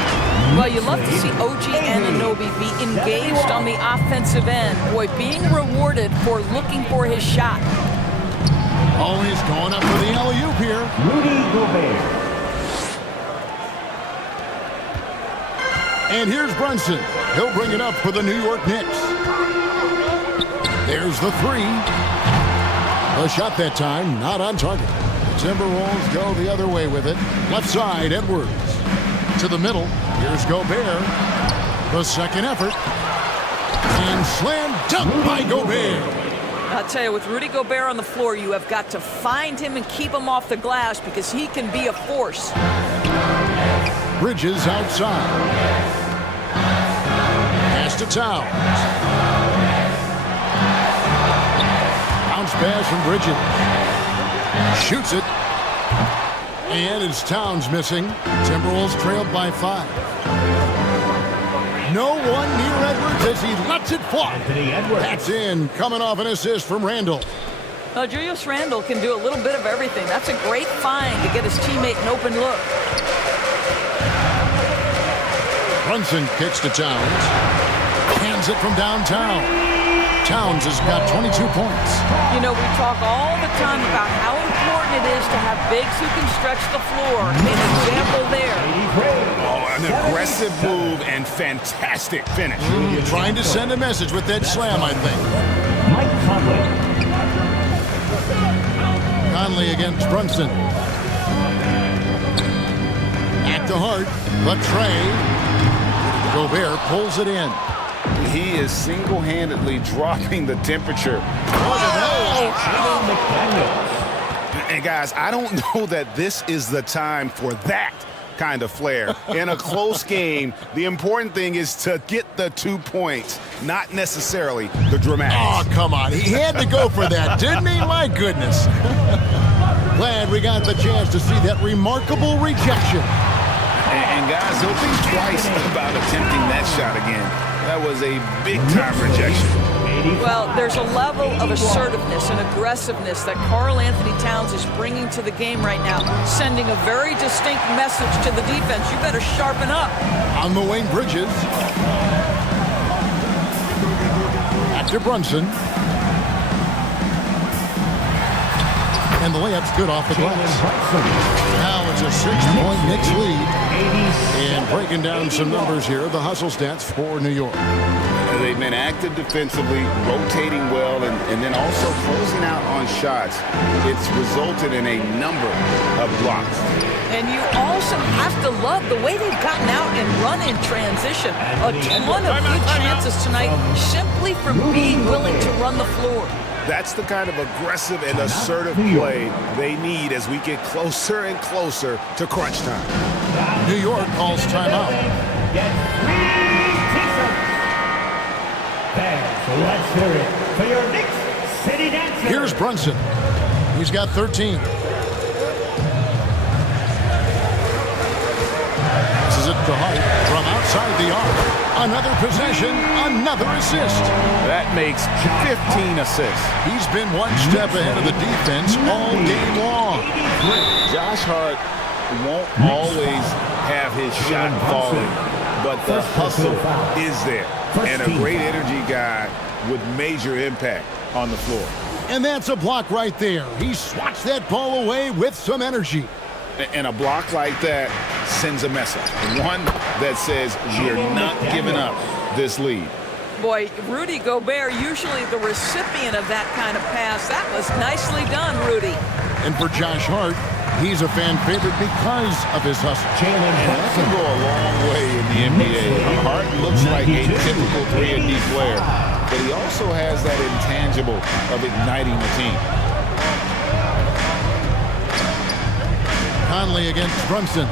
Well, you love to see OG Anunoby be engaged on the offensive end. Boy, being rewarded for looking for his shot. Oh, he's going up for the alley-oop here. Rudy Gobert. And here's Brunson. He'll bring it up for the New York Knicks. There's the 3. A shot that time, not on target. The Timberwolves go the other way with it. Left side, Edwards. To the middle. Here's Gobert. The second effort. And slam dunk by Gobert. I'll tell you, with Rudy Gobert on the floor, you have got to find him and keep him off the glass because he can be a force. Bridges outside. Pass to Towns. Bounce pass from Bridges. Shoots it. And it's Towns missing. Timberwolves trailed by 5. No one near Edwards as he lets it fly. That's in, coming off an assist from Randle. Julius Randle can do a little bit of everything. That's a great find to get his teammate an open look. Brunson kicks to Towns. Hands it from downtown. Towns has got 22 points. You know, we talk all the time about how important it is to have bigs who can stretch the floor. An example there. Oh, an aggressive move and fantastic finish. Trying to send a message with that slam, I think. Mike Conley. Conley against Brunson. Back to Hart. The tray. Gobert pulls it in. He is single-handedly dropping the temperature. And guys, I don't know that this is the time for that kind of flair. In a close game, the important thing is to get the 2 points, not necessarily the dramatics. Oh, come on. He had to go for that, didn't he? My goodness. Glad we got the chance to see that remarkable rejection. And guys, he'll think twice about attempting that shot again. That was a big-time rejection. Well, there's a level of assertiveness and aggressiveness that Karl Anthony Towns is bringing to the game right now, sending a very distinct message to the defense. You better sharpen up. On the wing, Bridges. After Brunson. And the layup's good off the glass. Now it's a 6-point Knicks lead. And breaking down some numbers here, the hustle stats for New York. They've been active defensively, rotating well, and then also closing out on shots. It's resulted in a number of blocks. And you also have to love the way they've gotten out and run in transition. A ton of good chances tonight simply from being willing to run the floor. That's the kind of aggressive and assertive play they need as we get closer and closer to crunch time. New York calls timeout. So let's hear it for your Knicks City Dancer. Here's Brunson. He's got 13. This is it to Hart from outside the arc. Another possession, another assist. That makes 15 assists. He's been one step ahead of the defense all game long. Josh Hart won't always have his shot falling, but the hustle is there. And a great energy guy with major impact on the floor. And that's a block right there. He swats that ball away with some energy. And a block like that sends a message. One that says you're not giving up this lead. Boy, Rudy Gobert, usually the recipient of that kind of pass. That was nicely done, Rudy. And for Josh Hart, he's a fan favorite because of his hustle. And that can go a long way in the NBA. Hart looks like a typical 3-and-D player, but he also has that intangible of igniting the team. Conley against Brunson.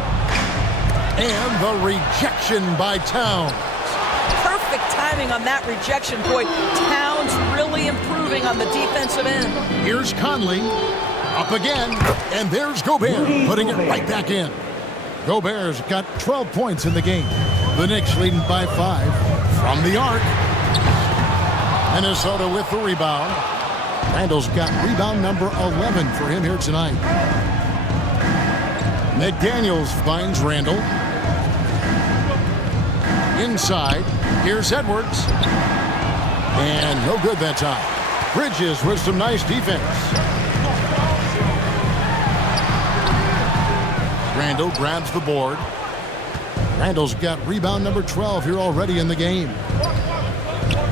And the rejection by Towns. Perfect timing on that rejection, boy. Towns really improving on the defensive end. Here's Conley. Up again. And there's Gobert putting it right back in. Gobert's got 12 points in the game. The Knicks leading by 5 from the arc. Minnesota with the rebound. Randle's got rebound number 11 for him here tonight. McDaniels finds Randle. Inside. Here's Edwards. And no good that time. Bridges with some nice defense. Randle grabs the board. Randle's got rebound number 12 here already in the game.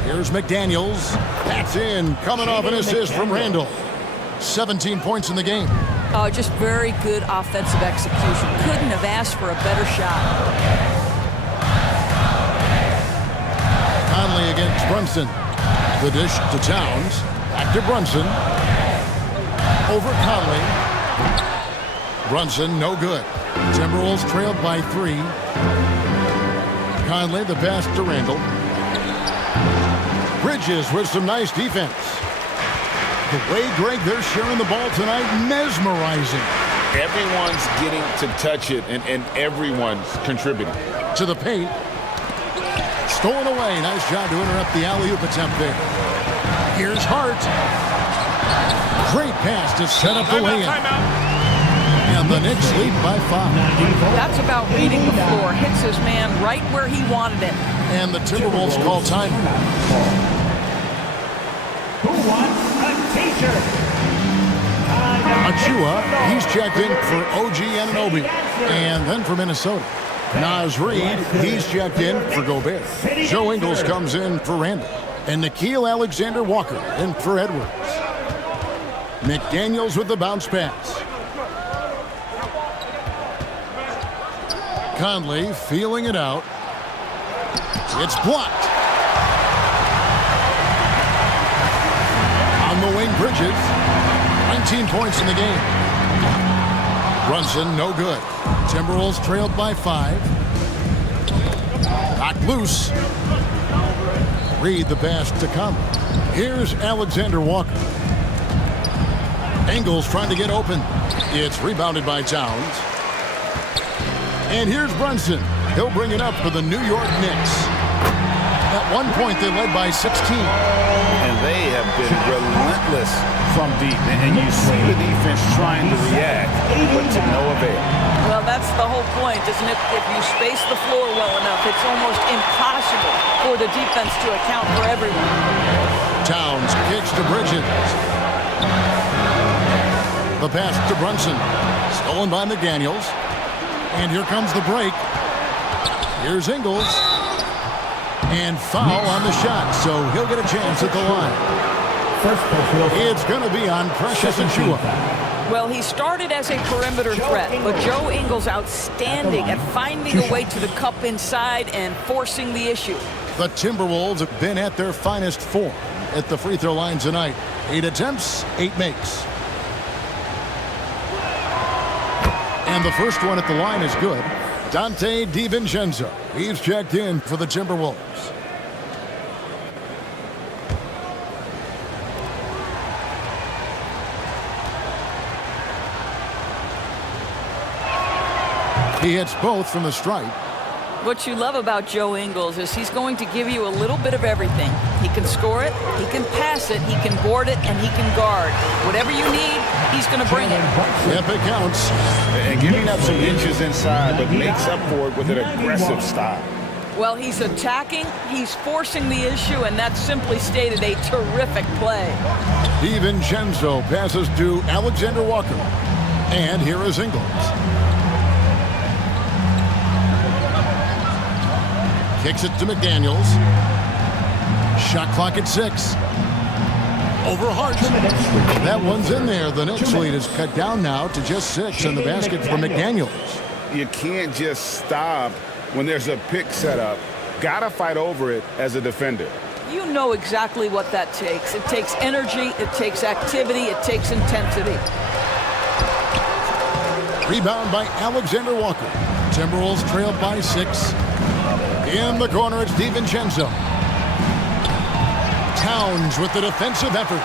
Here's McDaniels. That's in. Coming off an assist from Randle. 17 points in the game. Oh, just very good offensive execution. Couldn't have asked for a better shot. Conley against Brunson. The dish to Towns. Back to Brunson. Over Conley. Brunson, no good. Timberwolves trailed by 3. Conley, the pass to Randle. Bridges with some nice defense. The way, Greg, they're sharing the ball tonight, mesmerizing. Everyone's getting to touch it, and everyone's contributing. To the paint. Stolen away. Nice job to interrupt the alley-oop attempt there. Here's Hart. Great pass to set up the lay-in. And the Knicks lead by 5. That's about reading the floor. Hits his man right where he wanted it. And the Timberwolves call time. Who wants a t-shirt? Achua, he's checked in for OG Anunoby. And then for Minnesota. Naz Reid, he's checked in for Gobert. Joe Ingles comes in for Randle. And Nickeil Alexander-Walker in for Edwards. McDaniels with the bounce pass. Conley feeling it out. It's blocked. On the wing, Bridges. 19 points in the game. Brunson, no good. Timberwolves trailed by 5. Knocked loose. Reed the pass to Conley. Here's Alexander Walker. Ingles trying to get open. It's rebounded by Towns. And here's Brunson. He'll bring it up for the New York Knicks. At one point, they led by 16. And they have been relentless from deep. And you see the defense trying to react, but to no avail. Well, that's the whole point, isn't it? If you space the floor well enough, it's almost impossible for the defense to account for everyone. Towns kicks to Bridges. The pass to Brunson. Stolen by McDaniels. And here comes the break. Here's Ingles. And foul on the shot, so he'll get a chance at the line. It's going to be on Precious Achua. Well, he started as a perimeter threat, but Joe Ingles outstanding at finding a way to the cup inside and forcing the issue. The Timberwolves have been at their finest form at the free throw line tonight. 8 attempts, 8 makes. And the first one at the line is good. Dante DiVincenzo. He's checked in for the Timberwolves. He hits both from the stripe. What you love about Joe Ingles is he's going to give you a little bit of everything. He can score it, he can pass it, he can board it, and he can guard. Whatever you need, he's going to bring it. Yep, it counts. And giving up some inches inside, but makes up for it with an aggressive style. Well, he's attacking, he's forcing the issue, and that's simply stated a terrific play. DiVincenzo passes to Alexander Walker. And here is Ingles. Kicks it to McDaniels. Shot clock at 6. Over Hart. That one's in there. The Knicks lead is cut down now to just 6 in the basket for McDaniels. You can't just stop when there's a pick set up. Gotta fight over it as a defender. You know exactly what that takes. It takes energy, it takes activity, it takes intensity. Rebound by Alexander Walker. Timberwolves trail by 6. In the corner, it's DiVincenzo. Towns with the defensive effort.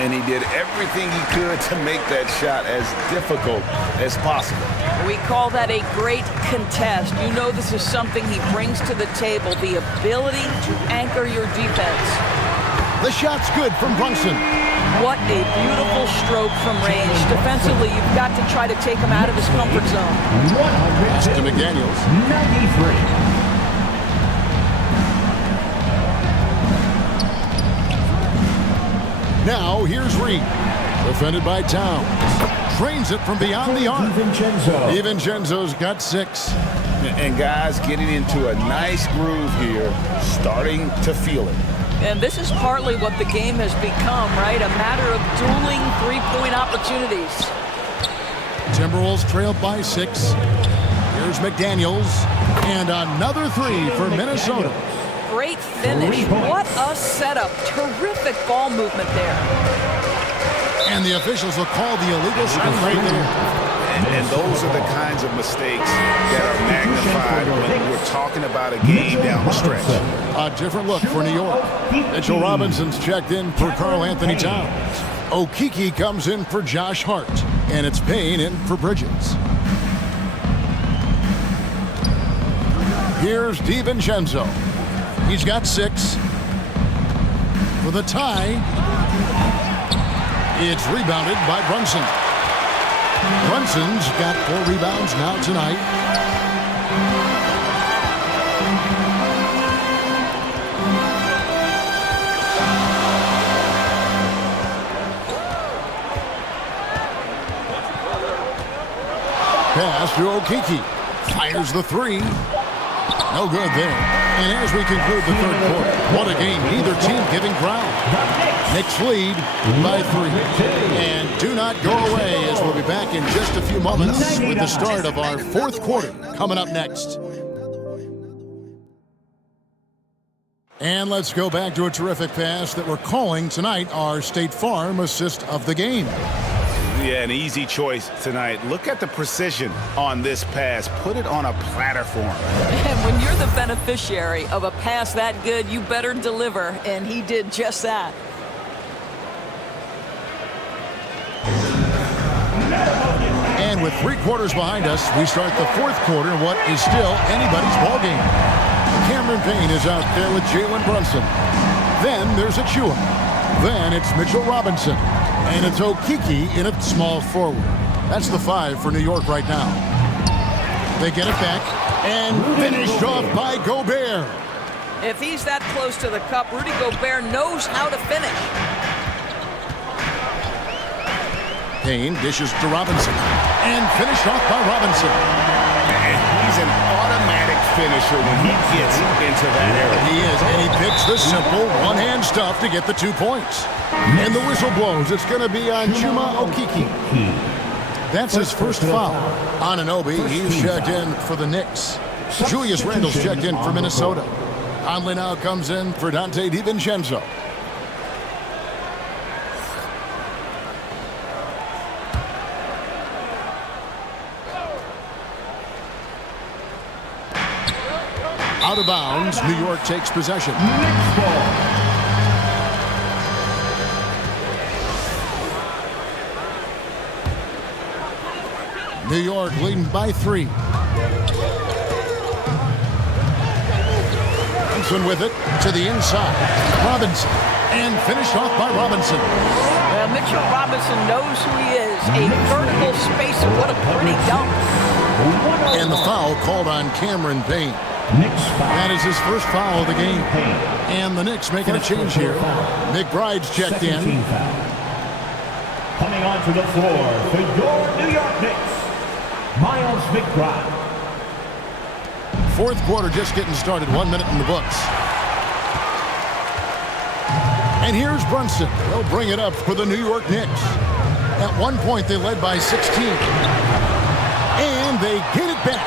And he did everything he could to make that shot as difficult as possible. We call that a great contest. You know this is something he brings to the table, the ability to anchor your defense. The shot's good from Brunson. What a beautiful stroke from range. Defensively, you've got to try to take him out of his comfort zone. Pass to McDaniels. 93. Now here's Reed. Defended by Towns. Trains it from beyond the arc. DiVincenzo's got 6. And guys getting into a nice groove here, starting to feel it. And this is partly what the game has become, right? A matter of dueling three-point opportunities. Timberwolves trail by 6. Here's McDaniels. And another 3 for Minnesota. Great finish. What a setup. Terrific ball movement there. And the officials will call the illegal shot right there. And those are the kinds of mistakes that are magnified when we're talking about a game down the stretch. A different look for New York. Mitchell Robinson's checked in for Karl Anthony Towns. Okeke comes in for Josh Hart. And it's Payne in for Bridges. Here's DiVincenzo. He's got 6. For the tie, it's rebounded by Brunson. Brunson's got 4 rebounds now tonight. Pass to Okeke. Fires the 3. No good there. And as we conclude the third quarter, what a game. Neither team giving ground. Knicks lead by 3. And do not go away as we'll be back in just a few moments with the start of our fourth quarter coming up next. And let's go back to a terrific pass that we're calling tonight our State Farm assist of the game. Yeah, an easy choice tonight. Look at the precision on this pass. Put it on a platter for him. And when you're the beneficiary of a pass that good, you better deliver, and he did just that. And with 3 quarters behind us, we start the fourth quarter in what is still anybody's ballgame. Cameron Payne is out there with Jalen Brunson. Then there's Achua. Then it's Mitchell Robinson. And it's Okeke in at small forward. That's the 5 for New York right now. They get it back and finished off by Gobert. If he's that close to the cup, Rudy Gobert knows how to finish. Payne dishes to Robinson and finished off by Robinson. And he's an automatic finisher when he gets into that area. He is, and he picks the simple one-hand stuff to get the 2 points. And the whistle blows. It's going to be on Chuma Okeke. That's his first foul. Anunoby, he's checked in for the Knicks. Julius Randle's checked in for Minnesota. Conley now comes in for Dante DiVincenzo. Out of bounds, New York takes possession. New York leading by 3. Robinson with it to the inside. Robinson, and finished off by Robinson. Mitchell Robinson knows who he is. A vertical spacer. What a pretty dunk. And the foul called on Cameron Payne. That is his first foul of the game. And the Knicks making a change here. McBride's checked in. Coming onto the floor for your New York Knicks, Miles McBride. Fourth quarter just getting started. 1 minute in the books. And here's Brunson. They'll bring it up for the New York Knicks. At one point, they led by 16. And they get it back.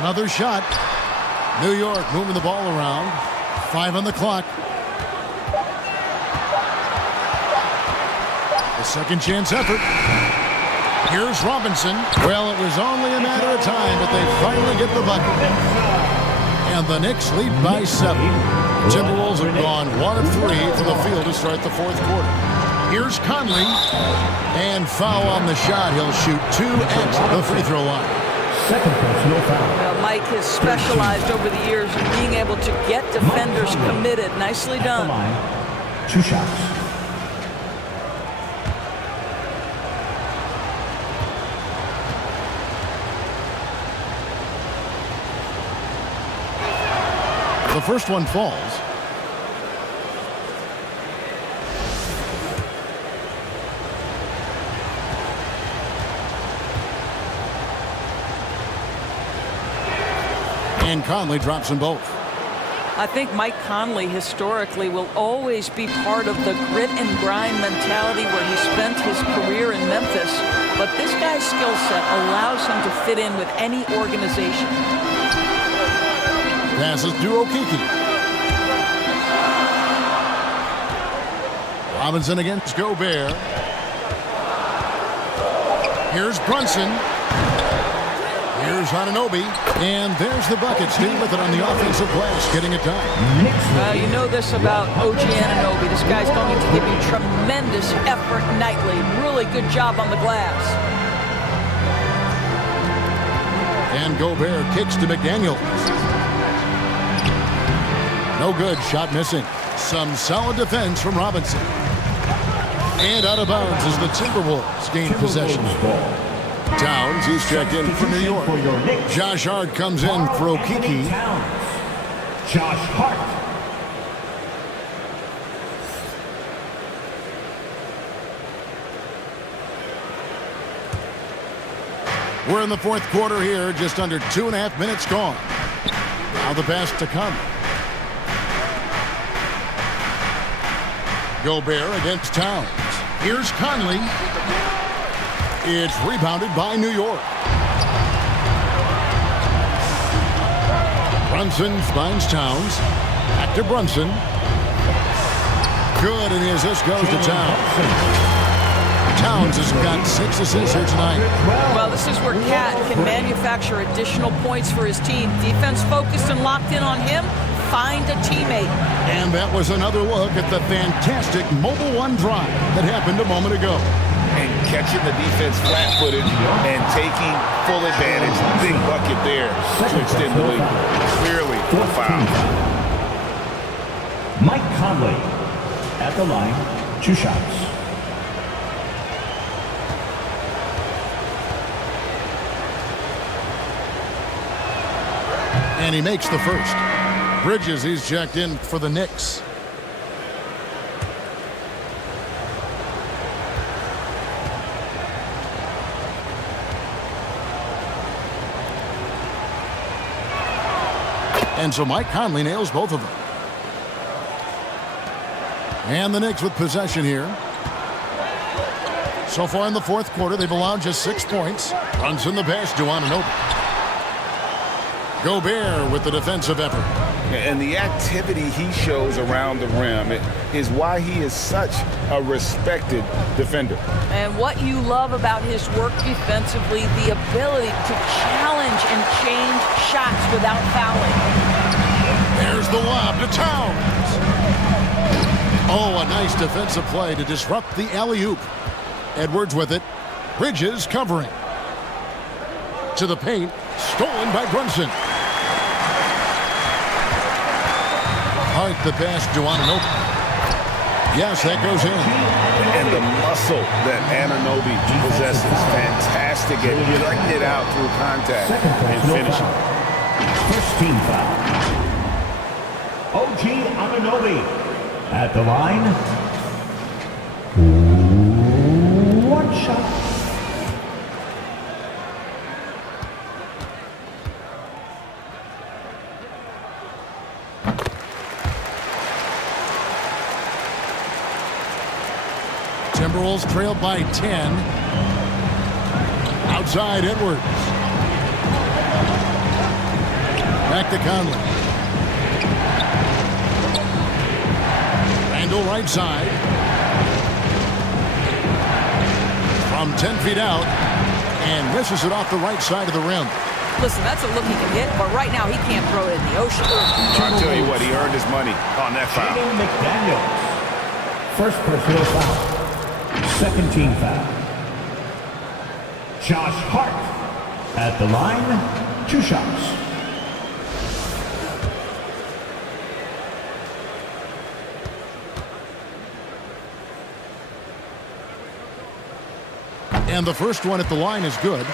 Another shot. New York moving the ball around. 5 on the clock. A second chance effort. Here's Robinson. Well, it was only a matter of time, but they finally get the bucket. And the Knicks lead by 7. Timberwolves have gone 1 of 3 from the field to start the fourth quarter. Here's Conley. And foul on the shot. He'll shoot 2 at the free throw line. Second personal foul. Mike has specialized over the years in being able to get defenders committed. Nicely done. 2 shots. The first one falls. And Conley drops them both. I think Mike Conley historically will always be part of the grit and grind mentality where he spent his career in Memphis. But this guy's skill set allows him to fit in with any organization. Passes to Okeke. Robinson against Gobert. Here's Brunson. Here's Anunoby. And there's the bucket. Staying with it on the offensive glass, getting it done. You know this about OG Anunoby. This guy's going to give you tremendous effort nightly. Really good job on the glass. And Gobert kicks to McDaniel. No good. Shot missing. Some solid defense from Robinson. And out of bounds as the Timberwolves gain possession. Towns, he's checked in for New York. Josh Hart comes in for Okeke. Josh Hart. We're in the fourth quarter here, just under 2.5 minutes gone. Now the pass to Conley. Gobert against Towns. Here's Conley. It's rebounded by New York. Brunson finds Towns. Back to Brunson. Good, and the assist goes to Towns. Towns has got 6 assists here tonight. Well, this is where Cat can manufacture additional points for his team. Defense focused and locked in on him. Find a teammate. And that was another look at the fantastic mobile one drive that happened a moment ago. And catching the defense flat-footed and taking full advantage. Big bucket there to extend the lead. Clearly a foul. Mike Conley at the line. 2 shots. And he makes the first. Bridges, he's checked in for the Knicks. And so Mike Conley nails both of them. And the Knicks with possession here. So far in the fourth quarter, they've allowed just 6 points. Brunson the pass to Anunoby. Gobert with the defensive effort. And the activity he shows around the rim is why he is such a respected defender. And what you love about his work defensively, the ability to challenge and change shots without fouling. There's the lob to Towns. Oh, a nice defensive play to disrupt the alley-oop. Edwards with it. Bridges covering. To the paint. Stolen by Brunson. Hart the pass to Anunoby. Yes, that goes in. And the muscle that Anunoby possesses, fantastic at cutting it out through contact and finishing. First team foul. OG Anunoby at the line. One shot. Timberwolves trailed by 10. Outside Edwards. Back to Conley. Randle right side. From 10 feet out. And misses it off the right side of the rim. Listen, that's a look he can hit, but right now he can't throw it in the ocean. I'll tell you what, he earned his money on that foul. McDaniels. First personal foul. Second team foul. Josh Hart at the line. 2 shots. And the first one at the line is good.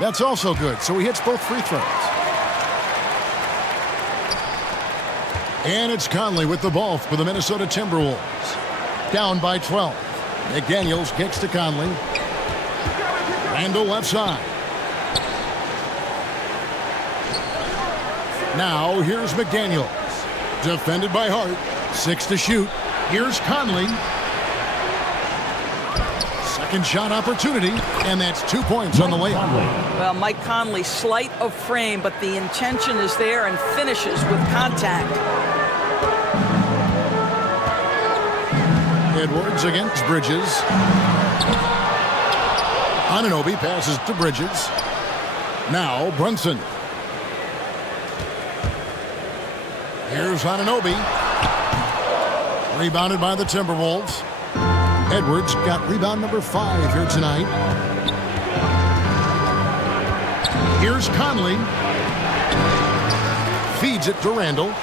That's also good, so he hits both free throws. And it's Conley with the ball for the Minnesota Timberwolves. Down by 12. McDaniels kicks to Conley. Randle left side. Now here's McDaniels. Defended by Hart. 6 to shoot. Here's Conley. Second shot opportunity, and that's 2 points on the layup. Well, Mike Conley, slight of frame, but the intention is there and finishes with contact. Edwards against Bridges. Anunoby passes to Bridges. Now Brunson. Here's Anunoby. Rebounded by the Timberwolves. Edwards got rebound number 5 here tonight. Here's Conley. Feeds it to Randle.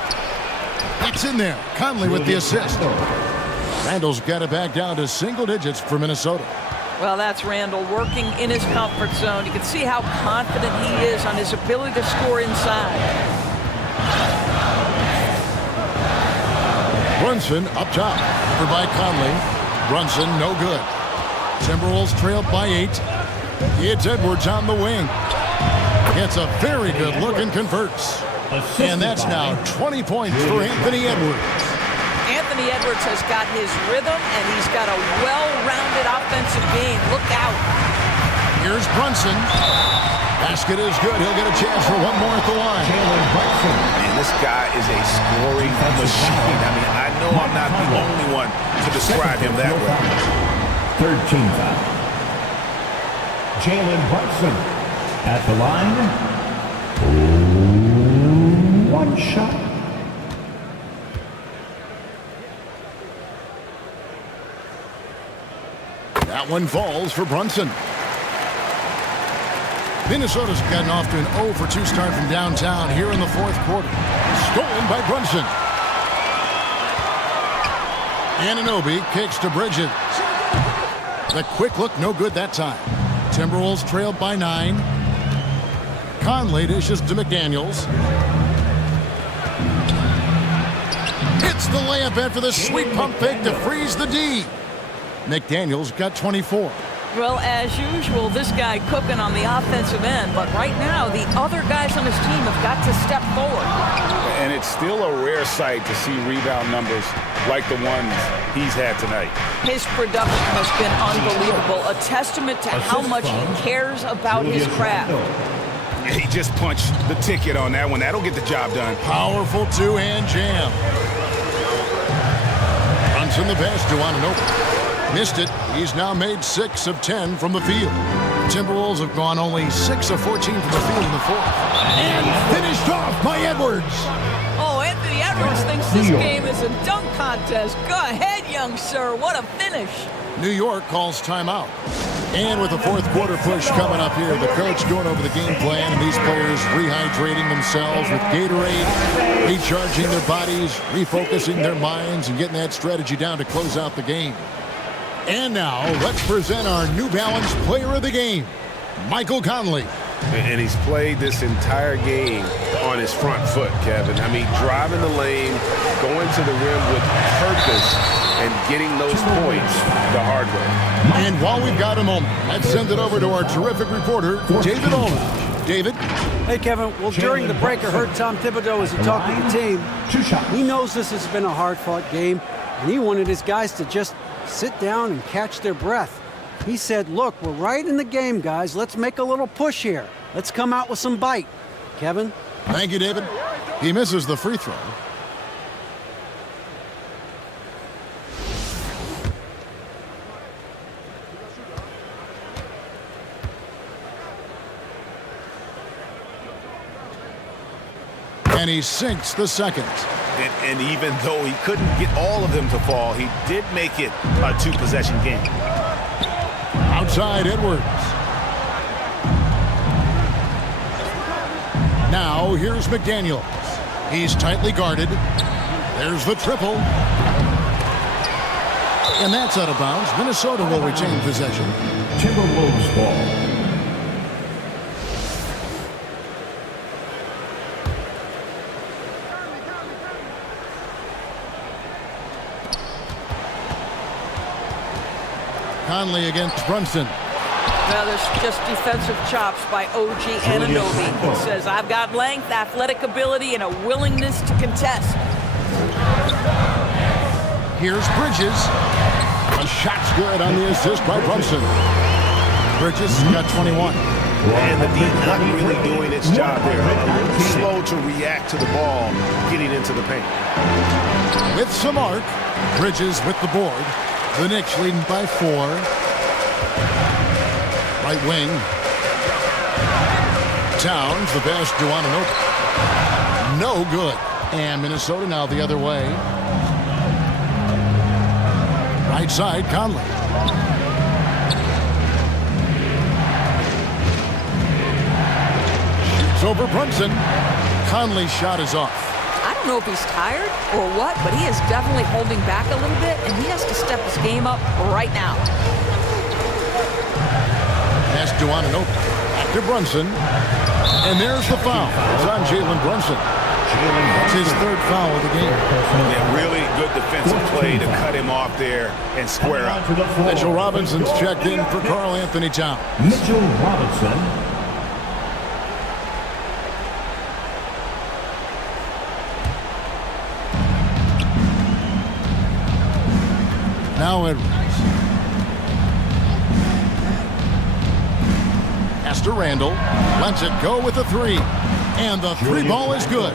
It's in there. Conley with the assist. Randle's got it back down to single digits for Minnesota. Well, that's Randle working in his comfort zone. You can see how confident he is on his ability to score inside. Brunson up top. Over by Conley. Brunson, no good. Timberwolves trailed by 8. It's Edwards on the wing. Gets a very good look and converts. And that's now 20 points for Anthony Edwards. Anthony Edwards has got his rhythm, and he's got a well-rounded offensive game. Look out. Here's Brunson. Basket is good. He'll get a chance for one more at the line. Man, this guy is a scoring machine. I mean, I know I'm not the only one to describe him that way. Third team foul. Jalen Brunson at the line. 1 shot. That one falls for Brunson. Minnesota's gotten off to an 0 for 2 start from downtown here in the fourth quarter. Stolen by Brunson. Anunoby kicks to Bridges. The quick look, no good that time. Timberwolves trailed by 9. Conley dishes to McDaniels. Hits the layup in for the sweet pump fake to freeze the D. McDaniels got 24. Well, as usual, this guy cooking on the offensive end, but right now the other guys on his team have got to step forward. And it's still a rare sight to see rebound numbers like the ones he's had tonight. His production has been unbelievable, a testament to how much he cares about his craft. He just punched the ticket on that one. That'll get the job done. Powerful two-hand jam. Brunson the pass to Ananobi. Missed it. He's now made 6 of 10 from the field. Timberwolves have gone only 6 of 14 from the field in the fourth. And finished off by Edwards. Oh, Anthony Edwards thinks this game is a dunk contest. Go ahead, young sir. What a finish. New York calls timeout. And with the fourth quarter push coming up here, the coach going over the game plan and these players rehydrating themselves with Gatorade, recharging their bodies, refocusing their minds, and getting that strategy down to close out the game. And now, let's present our New Balance Player of the Game, Michael Conley. And he's played this entire game on his front foot, Kevin. I mean, driving the lane, going to the rim with purpose, and getting those points the hard way. And while we've got a moment, let's send it over to our terrific reporter, David Aldridge. David? Hey, Kevin. Well, during the break, I heard Tom Thibodeau as he talked to the team. He knows this has been a hard-fought game, and he wanted his guys to just sit down and catch their breath. He said, look, we're right in the game, guys. Let's make a little push here. Let's come out with some bite. Kevin? Thank you, David. He misses the free throw. And he sinks the second. And even though he couldn't get all of them to fall, he did make it a 2-possession game. Outside Edwards. Now here's McDaniels. He's tightly guarded. There's the triple. And that's out of bounds. Minnesota will retain possession. Timberwolves ball. Conley against Brunson. Now there's just defensive chops by OG Anunoby. He says, I've got length, athletic ability, and a willingness to contest. Here's Bridges. A shot's good on the assist by Brunson. Bridges got 21. And the D not really doing its job there. A little slow to react to the ball getting into the paint. With some arc, Bridges with the board. The Knicks leading by 4. Right wing. Towns, the pass to Ananobi. No good. And Minnesota now the other way. Right side, Conley. Shoots over Brunson. Conley's shot is off. I don't know if he's tired or what, but he is definitely holding back a little bit, and he has to step his game up right now. Pass to Ananobi. Back to Brunson. And there's the foul. It's on Jalen Brunson. That's his 3rd foul of the game. Yeah, really good defensive play to cut him off there and square up. Mitchell Robinson's checked in for Karl Anthony Towns. Mitchell Robinson. Now Edwards. Pass to Randle. Lets it go with a 3. And the 3 ball is good.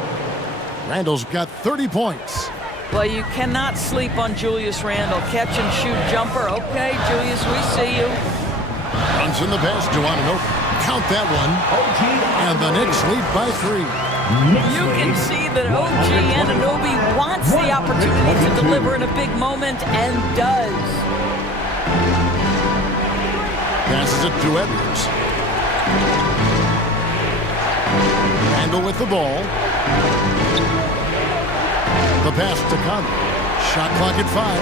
Randle's got 30 points. Well, you cannot sleep on Julius Randle. Catch and shoot jumper. Okay, Julius, we see you. Brunson the pass to Ananobi. Count that one. And the Knicks lead by 3. You can see that OG Anunobi wants the opportunity to deliver in a big moment and does. Passes it to Edwards. Randle with the ball. The pass to Conley. Shot clock at 5.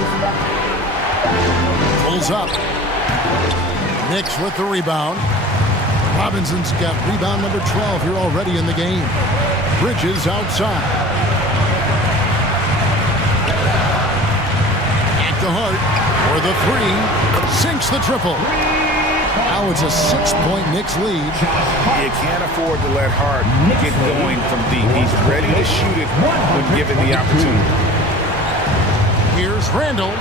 Pulls up. Knicks with the rebound. Robinson's got rebound number 12 here already in the game. Bridges outside. At the heart for the 3. Sinks the triple. Now it's a 6-point Knicks lead. You can't afford to let Hart get going from deep. He's ready to shoot it when given the opportunity. Here's Randle.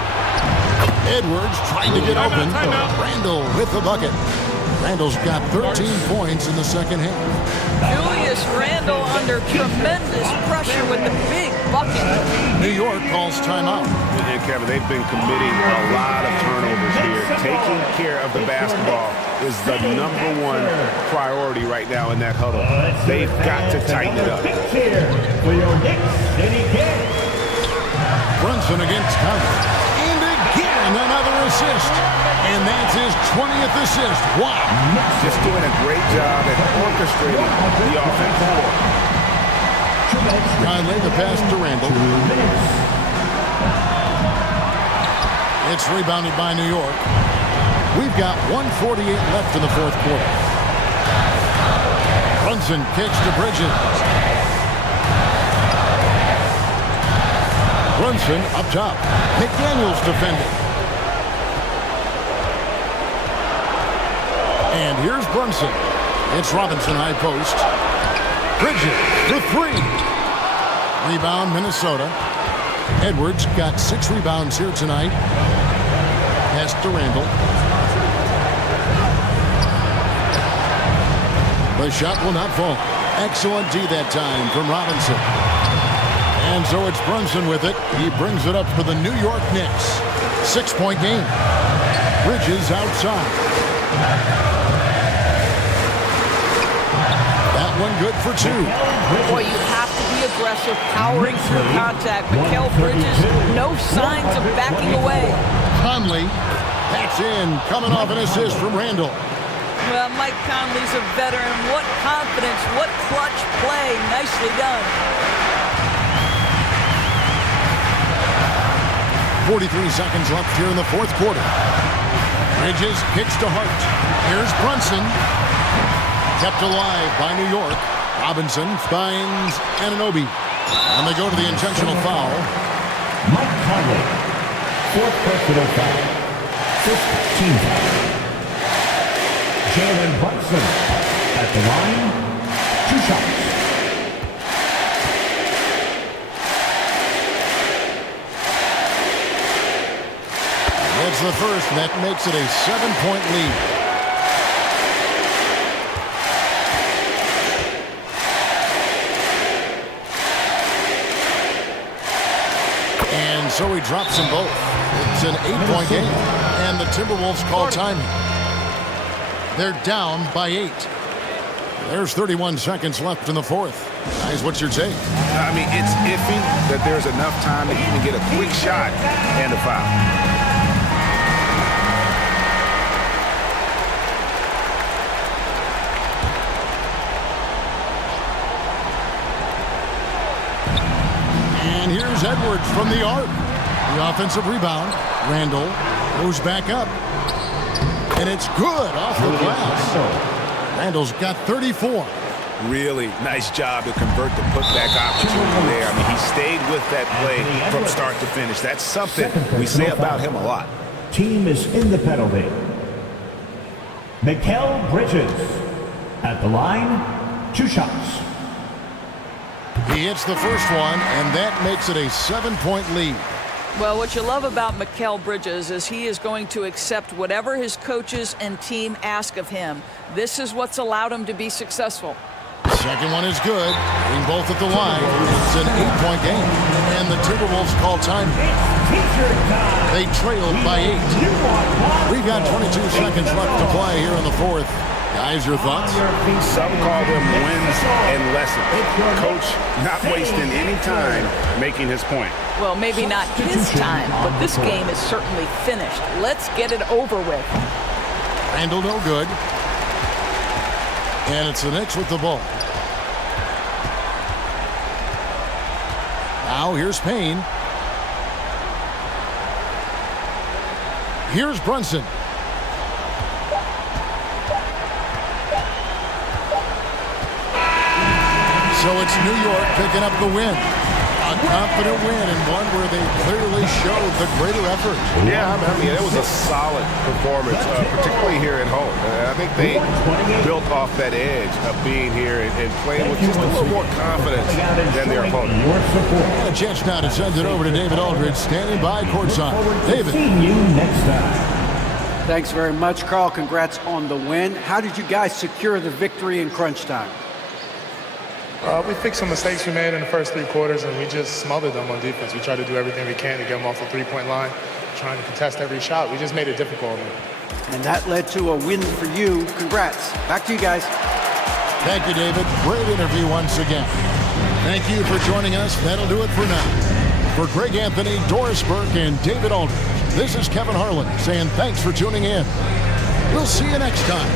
Edwards trying to get open. Randle with the bucket. Randle's got 13 points in the second half. Julius Randle under tremendous pressure with the big bucket. New York calls timeout. And Kevin, they've been committing a lot of turnovers here. Taking care of the basketball is the #1 priority right now in that huddle. They've got to tighten it up. Brunson against Conley. And again, another assist. And that's his 20th assist. Wow. Just doing a great job at orchestrating the offense. Conley, the pass to Randle. It's rebounded by New York. We've got 1:48 left in the fourth quarter. Brunson kicks to Bridges. Brunson up top. McDaniels defending. And here's Brunson. It's Robinson high post. Bridges for 3. Rebound Minnesota. Edwards got 6 rebounds here tonight. Pass to Randle. The shot will not fall. Excellent D that time from Robinson. And so it's Brunson with it. He brings it up for the New York Knicks. 6-point game. Bridges outside. That one good for 2. Boy, you have to be aggressive, powering through contact. Mikal Bridges, no signs of backing away. Conley, that's in, coming off an assist from Randle. Well, Mike Conley's a veteran. What confidence, what clutch play. Nicely done. 43 seconds left here in the fourth quarter. Bridges kicks to Hart. Here's Brunson. Kept alive by New York. Robinson finds Anunoby. And they go to the intentional foul. Mike Conley, 4th personal foul, 5th team foul. Jalen Brunson at the line, 2 shots. That's the first, and that makes it a 7-point lead. And so he drops them both. It's an 8-point game, and the Timberwolves call timing. They're down by 8. There's 31 seconds left in the fourth. Guys, what's your take? I mean, it's iffy that there's enough time to even get a quick shot and a foul. And here's Edwards from the arc. The offensive rebound. Randle goes back up. And it's good off the glass. Randle's got 34. Really nice job to convert the putback opportunity there. I mean, he stayed with that play from start to finish. That's something we say about him a lot. Team is in the penalty. Mikal Bridges at the line, 2 shots. He hits the first one, and that makes it a 7-point lead. Well, what you love about Mikal Bridges is he is going to accept whatever his coaches and team ask of him. This is what's allowed him to be successful. Second one is good. Being both at the line. It's an 8-point game. And the Timberwolves call time. They trailed by 8. We got 22 seconds left to play here in the fourth. Guys, your thoughts? Some call them wins and lessons. Coach not wasting any time making his point. Well, maybe not his time, but this game is certainly finished. Let's get it over with. Randle no good. And it's the Knicks with the ball. Now here's Payne. Here's Brunson. So it's New York picking up the win. A confident win and one where they clearly showed the greater effort. Yeah, I mean, it was a solid performance, particularly here at home. And I think they built off that edge of being here and playing with just a little more confidence than their opponent. A chance now to send it over to David Aldridge, standing by courtside. David. Seeing you next time. Thanks very much, Carl. Congrats on the win. How did you guys secure the victory in crunch time? We fixed some mistakes we made in the first 3 quarters, and we just smothered them on defense. We tried to do everything we can to get them off the three-point line, trying to contest every shot. We just made it difficult. And that led to a win for you. Congrats. Back to you guys. Thank you, David. Great interview once again. Thank you for joining us. That'll do it for now. For Greg Anthony, Doris Burke, and David Aldridge, this is Kevin Harlan saying thanks for tuning in. We'll see you next time.